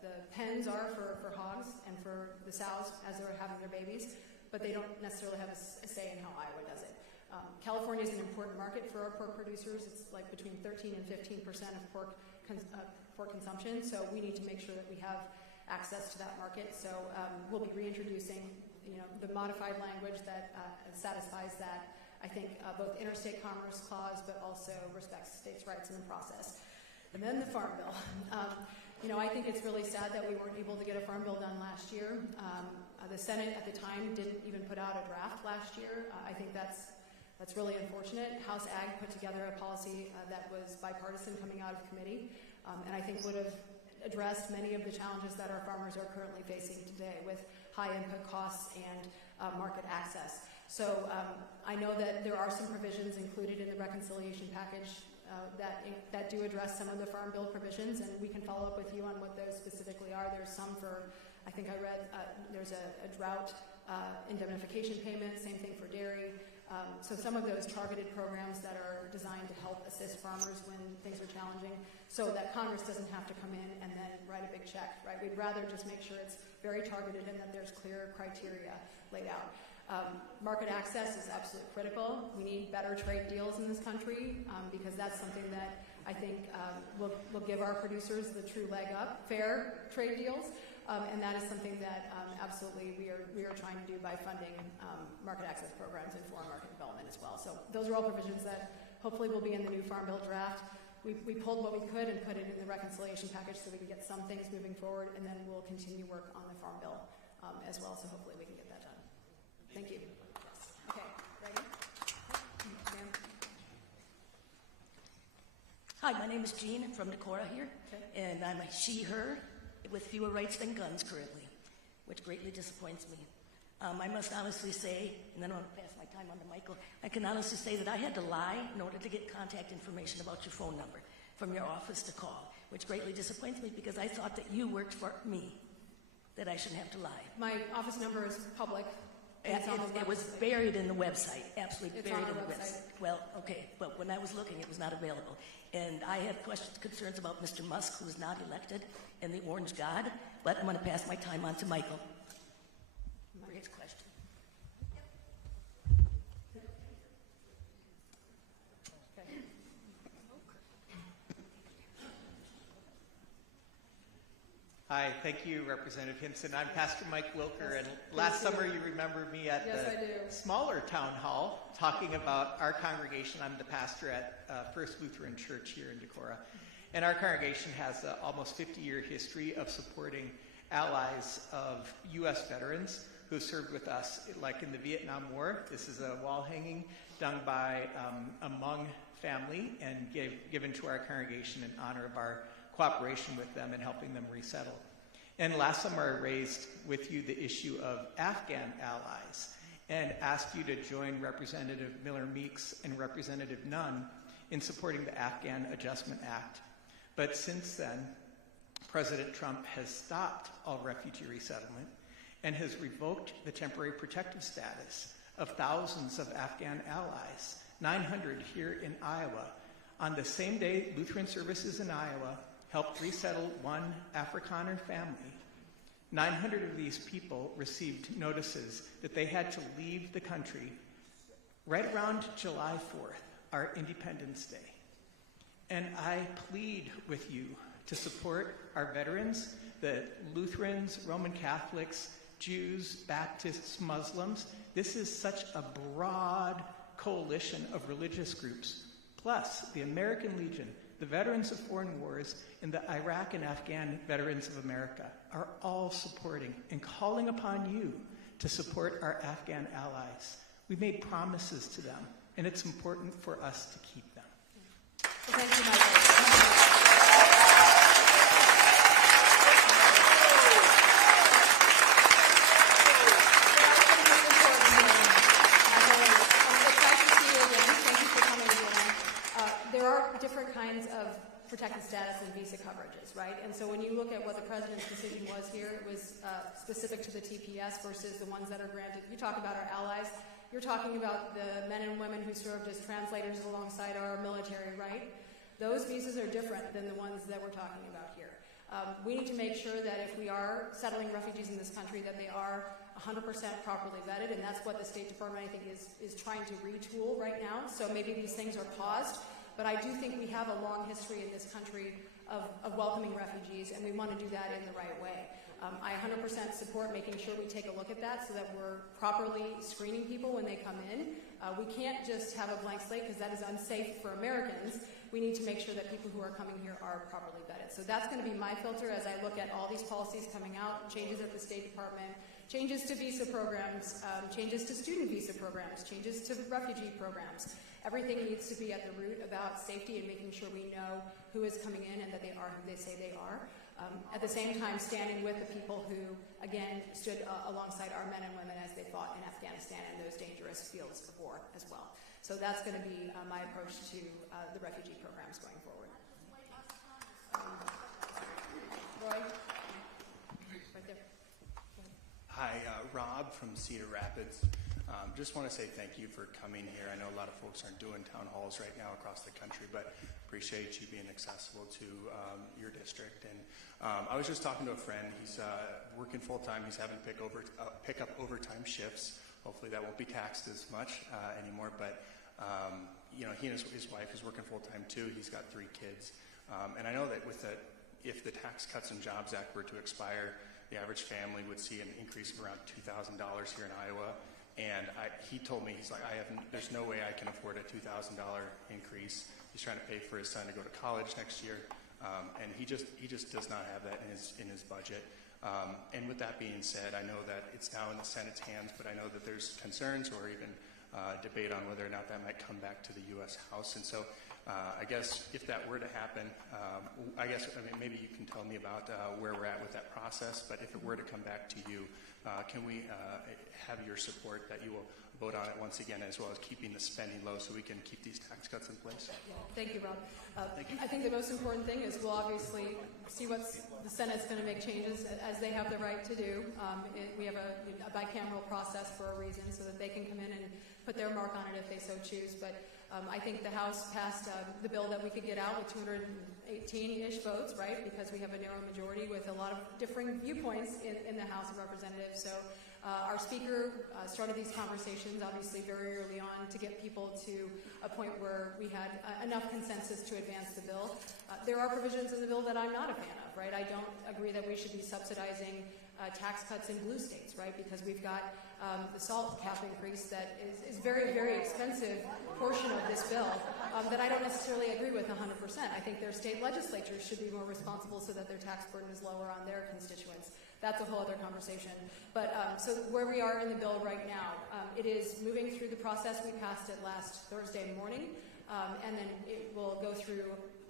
the pens are for hogs and for the sows as they're having their babies, but they don't necessarily have a say in how Iowa does it. California is an important market for our pork producers. It's like between 13 and 15% of pork consumption, so we need to make sure that we have access to that market. So we'll be reintroducing, the modified language that satisfies that. I think both interstate commerce clause, but also respects states' rights in the process. And then the Farm Bill. I think it's really sad that we weren't able to get a Farm Bill done last year. The Senate at the time didn't even put out a draft last year. I think that's really unfortunate. House Ag put together a policy that was bipartisan coming out of committee, and I think would have addressed many of the challenges that our farmers are currently facing today with high input costs and market access. So I know that there are some provisions included in the reconciliation package that do address some of the Farm Bill provisions, and we can follow up with you on what those specifically are. There's some for, I think I read, there's a drought indemnification payment, same thing for dairy. So some of those targeted programs that are designed to help assist farmers when things are challenging, so that Congress doesn't have to come in and then write a big check, right? We'd rather just make sure it's very targeted and that there's clear criteria laid out. Market access is absolutely critical. We need better trade deals in this country because that's something that I think will give our producers the true leg up. Fair trade deals, and that is something that absolutely we are trying to do by funding market access programs and foreign market development as well. So those are all provisions that hopefully will be in the new Farm Bill draft. we pulled what we could and put it in the reconciliation package so we can get some things moving forward, and then we'll continue work on the Farm Bill as well, so hopefully we can get that done. Thank you. Okay, ready? Ma'am. Hi, my name is Jean. I'm from Decorah here, and I'm a she, her, with fewer rights than guns currently, which greatly disappoints me. I must honestly say, and then I'm going to pass my time on to Michael, I can honestly say that I had to lie in order to get contact information about your phone number from your office to call, which greatly disappoints me because I thought that you worked for me, that I shouldn't have to lie. My office number is public. It was buried in the website, absolutely It's buried on in our the website. website. Well, okay, but when I was looking, it was not available. And I have questions, concerns about Mr. Musk, who is not elected, and the Orange God, but I'm going to pass my time on to Michael for his question. Hi, thank you, Representative Hinson. I'm Pastor Mike Wilker, and last summer you remember me at the smaller town hall talking about our congregation. I'm the pastor at First Lutheran Church here in Decorah, and our congregation has an almost 50-year history of supporting allies of U.S. veterans who served with us, like in the Vietnam War. This is a wall hanging done by a Hmong family and given to our congregation in honor of our cooperation with them and helping them resettle. And last summer I raised with you the issue of Afghan allies and asked you to join Representative Miller Meeks and Representative Nunn in supporting the Afghan Adjustment Act. But since then, President Trump has stopped all refugee resettlement and has revoked the temporary protective status of thousands of Afghan allies, 900 here in Iowa. On the same day, Lutheran Services in Iowa helped resettle one Afrikaner family. 900 of these people received notices that they had to leave the country right around July 4th, our Independence Day. And I plead with you to support our veterans, the Lutherans, Roman Catholics, Jews, Baptists, Muslims. This is such a broad coalition of religious groups, plus the American Legion, the Veterans of Foreign Wars, and the Iraq and Afghan Veterans of America are all supporting and calling upon you to support our Afghan allies. We made promises to them, and it's important for us to keep them. Well, thank you, Michael. There are different kinds of protected status and visa coverages, right? And so when you look at what the president's decision was here, it was specific to the TPS versus the ones that are granted. You talk about our allies. You're talking about the men and women who served as translators alongside our military, right? Those visas are different than the ones that we're talking about here. We need to make sure that if we are settling refugees in this country, that they are 100% properly vetted, and that's what the State Department, I think, is trying to retool right now. So maybe these things are paused. But I do think we have a long history in this country of welcoming refugees, and we want to do that in the right way. I 100% support making sure we take a look at that so that we're properly screening people when they come in. We can't just have a blank slate because that is unsafe for Americans. We need to make sure that people who are coming here are properly vetted. So that's going to be my filter as I look at all these policies coming out, changes at the State Department, changes to visa programs, changes to student visa programs, changes to refugee programs. Everything needs to be at the root about safety and making sure we know who is coming in and that they are who they say they are. At the same time, standing with the people who, again, stood alongside our men and women as they fought in Afghanistan in those dangerous fields of war as well. So that's going to be my approach to the refugee programs going forward. Roy? Right there. Hi, Rob from Cedar Rapids. Just want to say thank you for coming here. I know a lot of folks aren't doing town halls right now across the country, but appreciate you being accessible to your district. And I was just talking to a friend. He's working full-time. He's having to pick up overtime shifts. Hopefully that won't be taxed as much anymore. But, you know, he and his wife is working full-time too. He's got 3 kids. And I know that if the Tax Cuts and Jobs Act were to expire, the average family would see an increase of around $2,000 here in Iowa. And he told me, he's like, there's no way I can afford a $2,000 increase. He's trying to pay for his son to go to college next year, and he just does not have that in his budget. And with that being said, I know that it's now in the Senate's hands, but I know that there's concerns or even debate on whether or not that might come back to the U.S. House. And so I guess if that were to happen, maybe you can tell me about where we're at with that process, but if it were to come back to you, can we have your support that you will vote on it once again, as well as keeping the spending low so we can keep these tax cuts in place? Thank you, Rob. I think the most important thing is we'll obviously see what the Senate's going to make changes as they have the right to do. We have a bicameral process for a reason, so that they can come in and put their mark on it if they so choose. But I think the House passed the bill that we could get out with 218-ish votes, right? Because we have a narrow majority with a lot of differing viewpoints in the House of Representatives. So our Speaker started these conversations, obviously, very early on to get people to a point where we had enough consensus to advance the bill. There are provisions in the bill that I'm not a fan of, right? I don't agree that we should be subsidizing tax cuts in blue states, right? Because we've got the salt cap increase that is very, very expensive portion of this bill that I don't necessarily agree with 100%. I think their state legislatures should be more responsible so that their tax burden is lower on their constituents. That's a whole other conversation. But so where we are in the bill right now, it is moving through the process. We passed it last Thursday morning, and then it will go through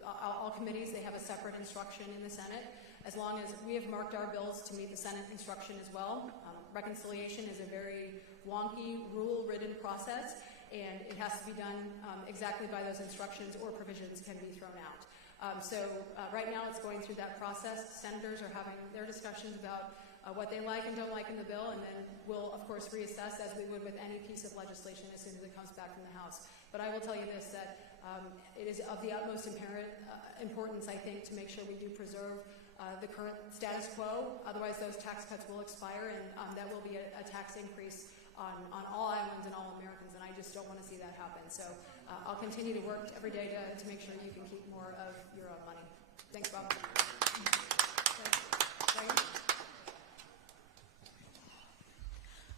all committees. They have a separate instruction in the Senate. As long as we have marked our bills to meet the Senate instruction as well. Reconciliation is a very wonky, rule-ridden process, and it has to be done exactly by those instructions, or provisions can be thrown out. Right now it's going through that process. Senators are having their discussions about what they like and don't like in the bill, and then we'll, of course, reassess as we would with any piece of legislation as soon as it comes back from the House. But I will tell you this, that it is of the utmost importance, I think, to make sure we do preserve the current status quo. Otherwise, those tax cuts will expire, and that will be a tax increase on all islands and all Americans, and I just don't want to see that happen. So I'll continue to work every day to make sure you can keep more of your own money. Thanks, Bob.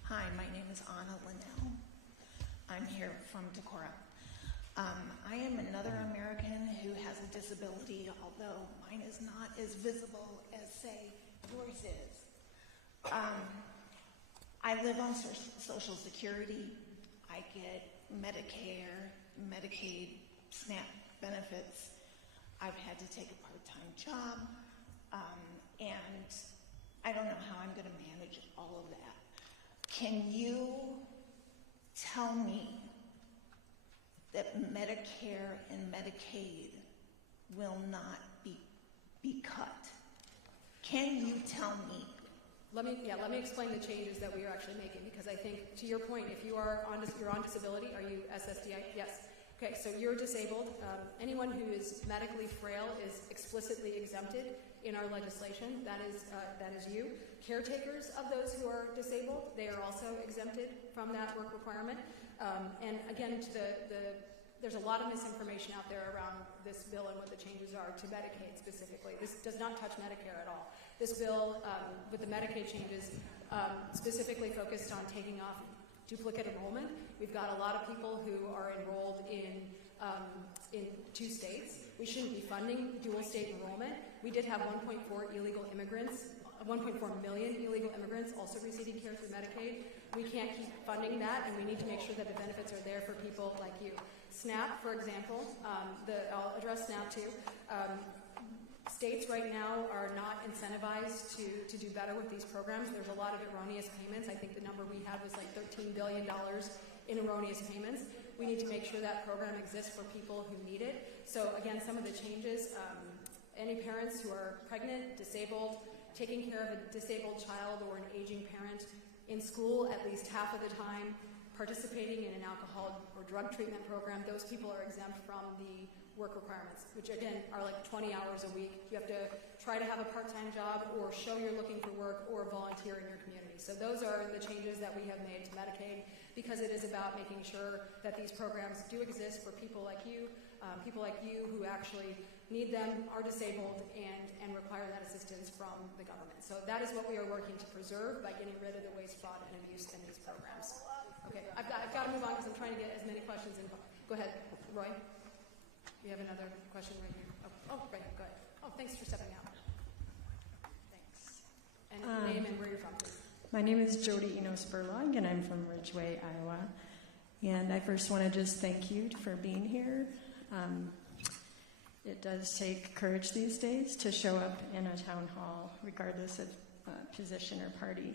Hi, my name is Anna Linnell. I'm here from Decorah. I am another American who has a disability, although mine is not as visible as, say, yours is. I live on Social Security. I get Medicare, Medicaid, SNAP benefits. I've had to take a part-time job, and I don't know how I'm going to manage all of that. Can you tell me that Medicare and Medicaid will not be cut? Can you tell me? Let me explain the changes that we are actually making, because I think, to your point, if you're on disability, are you SSDI? Yes. Okay, so you're disabled. Anyone who is medically frail is explicitly exempted in our legislation. That is you. Caretakers of those who are disabled, they are also exempted from that work requirement. And again, there's a lot of misinformation out there around this bill and what the changes are to Medicaid specifically. This does not touch Medicare at all. This bill, with the Medicaid changes, specifically focused on taking off duplicate enrollment. We've got a lot of people who are enrolled in 2 states. We shouldn't be funding dual state enrollment. We did have 1.4 million illegal immigrants also receiving care through Medicaid. We can't keep funding that, and we need to make sure that the benefits are there for people like you. SNAP, for example, I'll address SNAP too. States right now are not incentivized to do better with these programs. There's a lot of erroneous payments. I think the number we had was like $13 billion in erroneous payments. We need to make sure that program exists for people who need it. So again, some of the changes, any parents who are pregnant, disabled, taking care of a disabled child or an aging parent in school at least half of the time, participating in an alcohol or drug treatment program, those people are exempt from the work requirements, which again are like 20 hours a week. You have to try to have a part-time job or show you're looking for work or volunteer in your community. So those are the changes that we have made to Medicaid, because it is about making sure that these programs do exist for people like you who actually need them, are disabled, and require that assistance from the government. So that is what we are working to preserve by getting rid of the waste, fraud, and abuse in these programs. Okay, I've got to move on because I'm trying to get as many questions in. Go ahead, Roy. We have another question right here. Oh, right, go ahead. Oh, thanks for stepping out. Thanks. And name and where you're from, please. My name is Jody Enos-Burlong, and I'm from Ridgeway, Iowa. And I first want to just thank you for being here. It does take courage these days to show up in a town hall, regardless of position or party.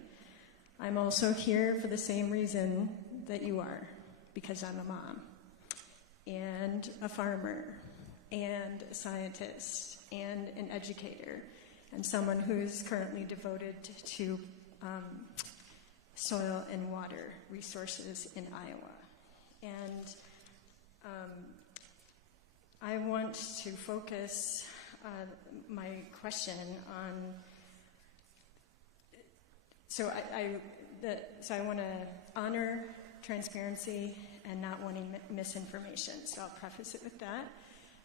I'm also here for the same reason that you are, because I'm a mom, and a farmer, and a scientist, and an educator, and someone who's currently devoted to soil and water resources in Iowa. And I want to focus my question on, so I want to honor transparency and not wanting misinformation. So I'll preface it with that,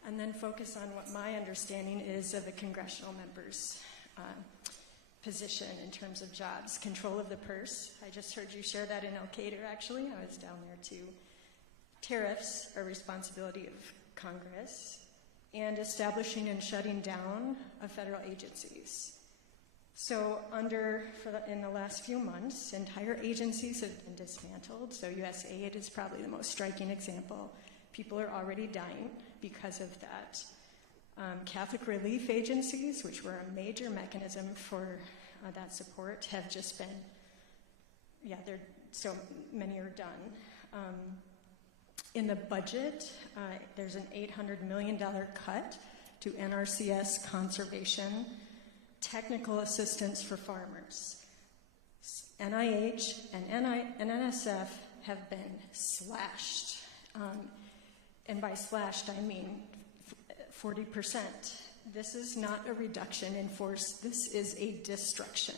and then focus on what my understanding is of a congressional member's position in terms of jobs. Control of the purse. I just heard you share that in Elkader, actually. I was down there too. Tariffs are responsibility of Congress, and establishing and shutting down of federal agencies. So in the last few months, entire agencies have been dismantled. So USAID is probably the most striking example. People are already dying because of that. Catholic relief agencies, which were a major mechanism for that support, have just been, so many are done. In the budget, there's an $800 million cut to NRCS conservation, technical assistance for farmers. NIH and NSF have been slashed. And by slashed, I mean 40%. This is not a reduction in force. This is a destruction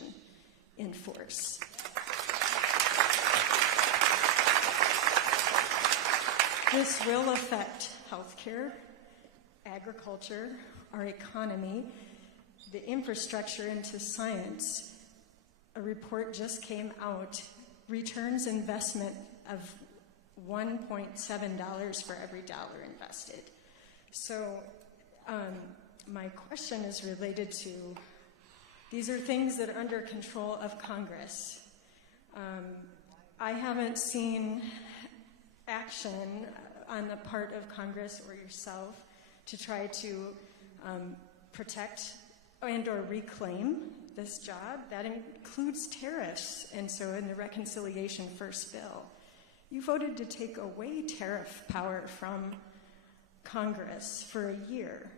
in force. This will affect healthcare, agriculture, our economy, the infrastructure into science. A report just came out, returns investment of $1.7 for every dollar invested. So my question is related to, these are things that are under control of Congress. I haven't seen action on the part of Congress or yourself to try to protect and or reclaim this job. That includes tariffs, and so in the Reconciliation First bill, you voted to take away tariff power from Congress for a year.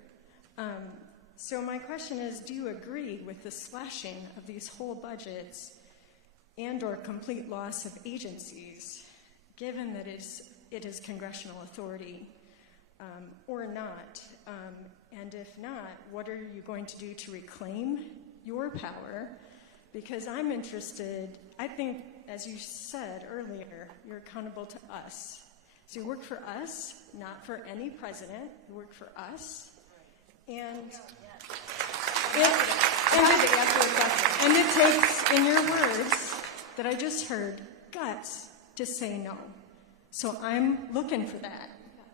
So my question is, do you agree with the slashing of these whole budgets and or complete loss of agencies, given that it is congressional authority, or not? And if not, what are you going to do to reclaim your power? Because I'm interested, I think, as you said earlier, you're accountable to us. So you work for us, not for any president. You work for us. And it takes, in your words that I just heard, guts to say no. So I'm looking for that,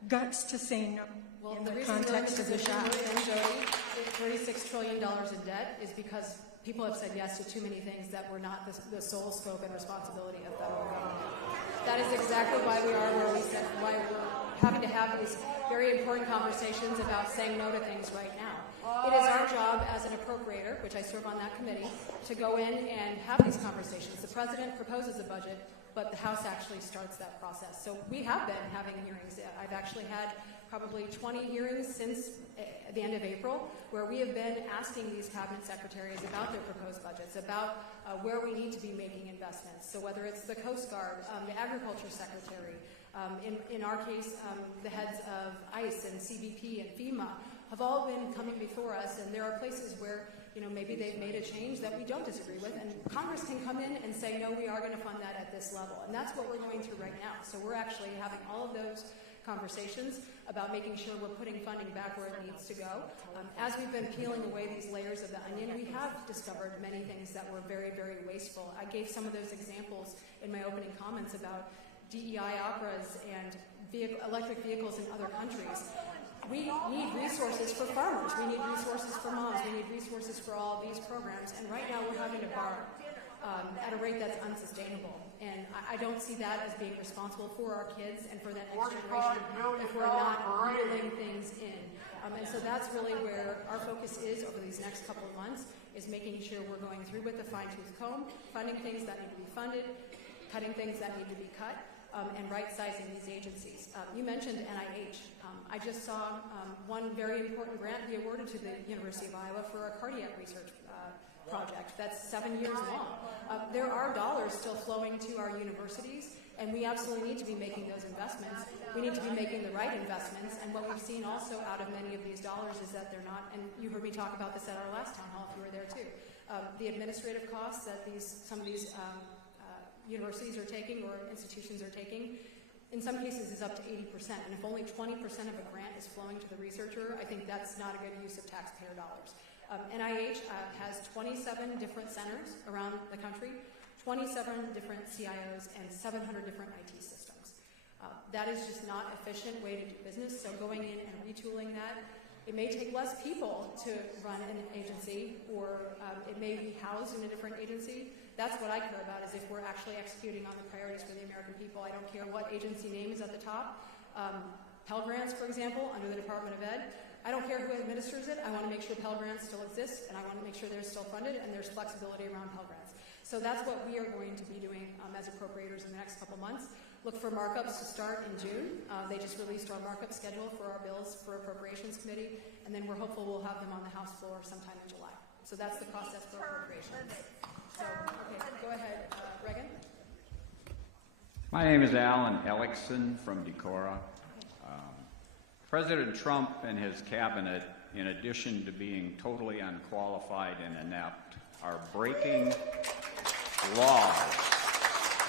guts to say no. Well, in the the reason context of the job. Jody, $36 trillion in debt is because people have said yes to too many things that were not the sole scope and responsibility of federal government. That is exactly why we are where we said, why we're having to have these very important conversations about saying no to things right now. It is our job as an appropriator, which I serve on that committee, to go in and have these conversations. The president proposes a budget, but the House actually starts that process. So we have been having hearings. I've actually had probably 20 hearings since the end of April, where we have been asking these cabinet secretaries about their proposed budgets, about where we need to be making investments. So whether it's the Coast Guard, the Agriculture Secretary, in our case, the heads of ICE and CBP and FEMA have all been coming before us, and there are places where maybe they've made a change that we don't disagree with, and Congress can come in and say, no, we are going to fund that at this level. And that's what we're going through right now. So we're actually having all of those conversations. about making sure we're putting funding back where it needs to go. As we've been peeling away these layers of the onion, we have discovered many things that were very, very wasteful. I gave some of those examples in my opening comments about DEI operas and electric vehicles in other countries. We need resources for farmers. We need resources for moms. We need resources for all of these programs. And right now we're having to borrow at a rate that's unsustainable. And I don't see that as being responsible for our kids and for that next generation if we're not reeling things in. And so that's really where our focus is over these next couple of months, is making sure we're going through with the fine-tooth comb, funding things that need to be funded, cutting things that need to be cut, and right-sizing these agencies. You mentioned NIH. I just saw one very important grant be awarded to the University of Iowa for a cardiac research project that's 7 years long. There are dollars still flowing to our universities, and we absolutely need to be making those investments. We need to be making the right investments, and what we've seen also out of many of these dollars is that they're not, and you heard me talk about this at our last town hall if you were there too, the administrative costs that some of these universities are taking or institutions are taking, in some cases is up to 80%, and if only 20% of a grant is flowing to the researcher, I think that's not a good use of taxpayer dollars. NIH has 27 different centers around the country, 27 different CIOs, and 700 different IT systems. That is just not an efficient way to do business, so going in and retooling that, it may take less people to run an agency, or it may be housed in a different agency. That's what I care about, is if we're actually executing on the priorities for the American people. I don't care what agency name is at the top. Pell Grants, for example, under the Department of Ed, I don't care who administers it. I want to make sure Pell Grants still exist, and I want to make sure they're still funded and there's flexibility around Pell Grants. So that's what we are going to be doing as appropriators in the next couple months. Look for markups to start in June. They just released our markup schedule for our bills for Appropriations Committee, and then we're hopeful we'll have them on the House floor sometime in July. So that's the process for appropriations. So, okay, go ahead, Reagan. My name is Alan Ellickson from Decorah. President Trump and his cabinet, in addition to being totally unqualified and inept, are breaking laws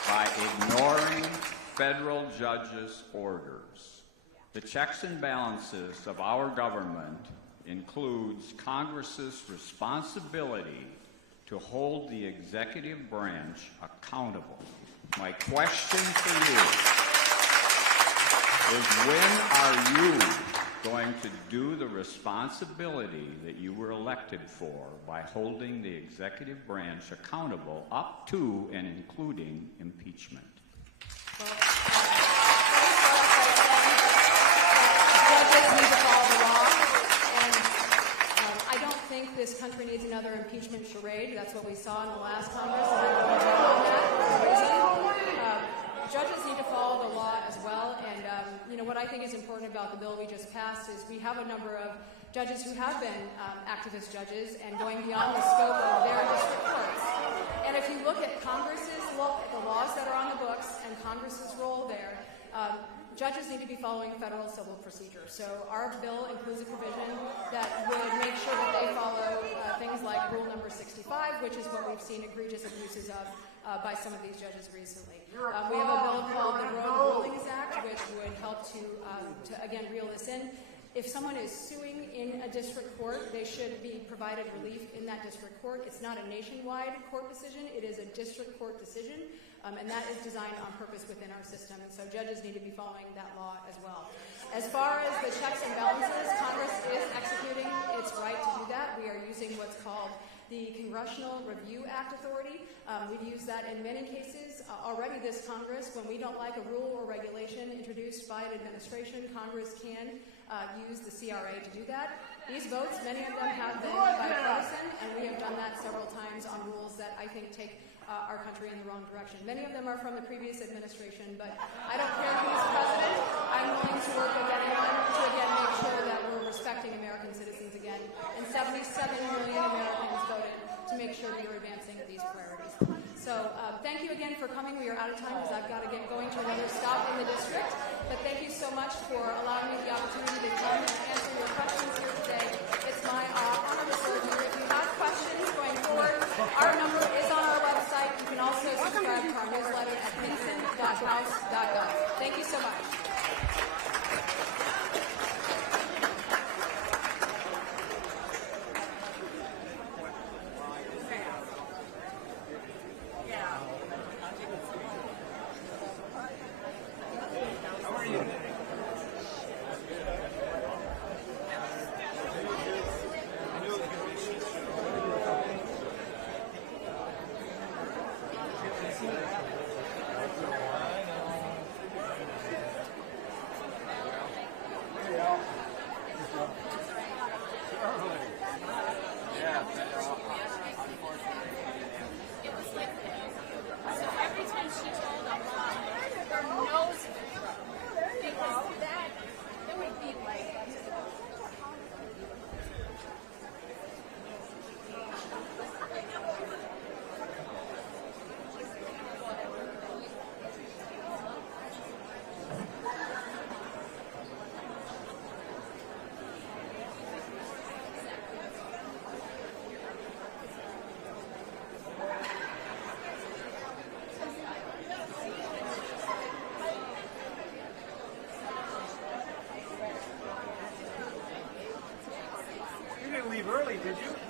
by ignoring federal judges' orders. The checks and balances of our government includes Congress's responsibility to hold the executive branch accountable. My question for you is, when are you going to do the responsibility that you were elected for by holding the executive branch accountable up to and including impeachment? Well, judges need to follow the law, and I don't think this country needs another impeachment charade. That's what we saw in the last Congress, and I'm going to bet on that for a reason. Judges need to follow the law as well, and what I think is important about the bill we just passed is we have a number of judges who have been activist judges and going beyond the scope of their district courts. And if you look at the laws that are on the books and Congress's role there, judges need to be following federal civil procedure. So our bill includes a provision that would make sure that they follow things like Rule number 65, which is what we've seen egregious abuses of by some of these judges recently. We have a bill called the Road Rulings Act, which would help to again, reel this in. If someone is suing in a district court, they should be provided relief in that district court. It's not a nationwide court decision. It is a district court decision, and that is designed on purpose within our system. And so judges need to be following that law as well. As far as the checks and balances, Congress is executing its right to do that. We are using what's called the Congressional Review Act authority. We've used that in many cases. Already this Congress, when we don't like a rule or regulation introduced by an administration, Congress can use the CRA to do that. These votes, many of them have been bipartisan, and we have done that several times on rules that I think take our country in the wrong direction. Many of them are from the previous administration, but I don't care who's president. I'm willing to work with anyone to again make sure that we're respecting American citizens again. And 77 million Americans voted to make sure we are advancing these priorities. So thank you again for coming. We are out of time because I've got to get going to another stop in the district. But thank you so much for allowing me the opportunity to come and answer your questions here today. It's my honor to serve you. If you have questions going forward, our number is on our website. You can also subscribe to our newsletter at hinson.house.gov. Thank you so much. Did you?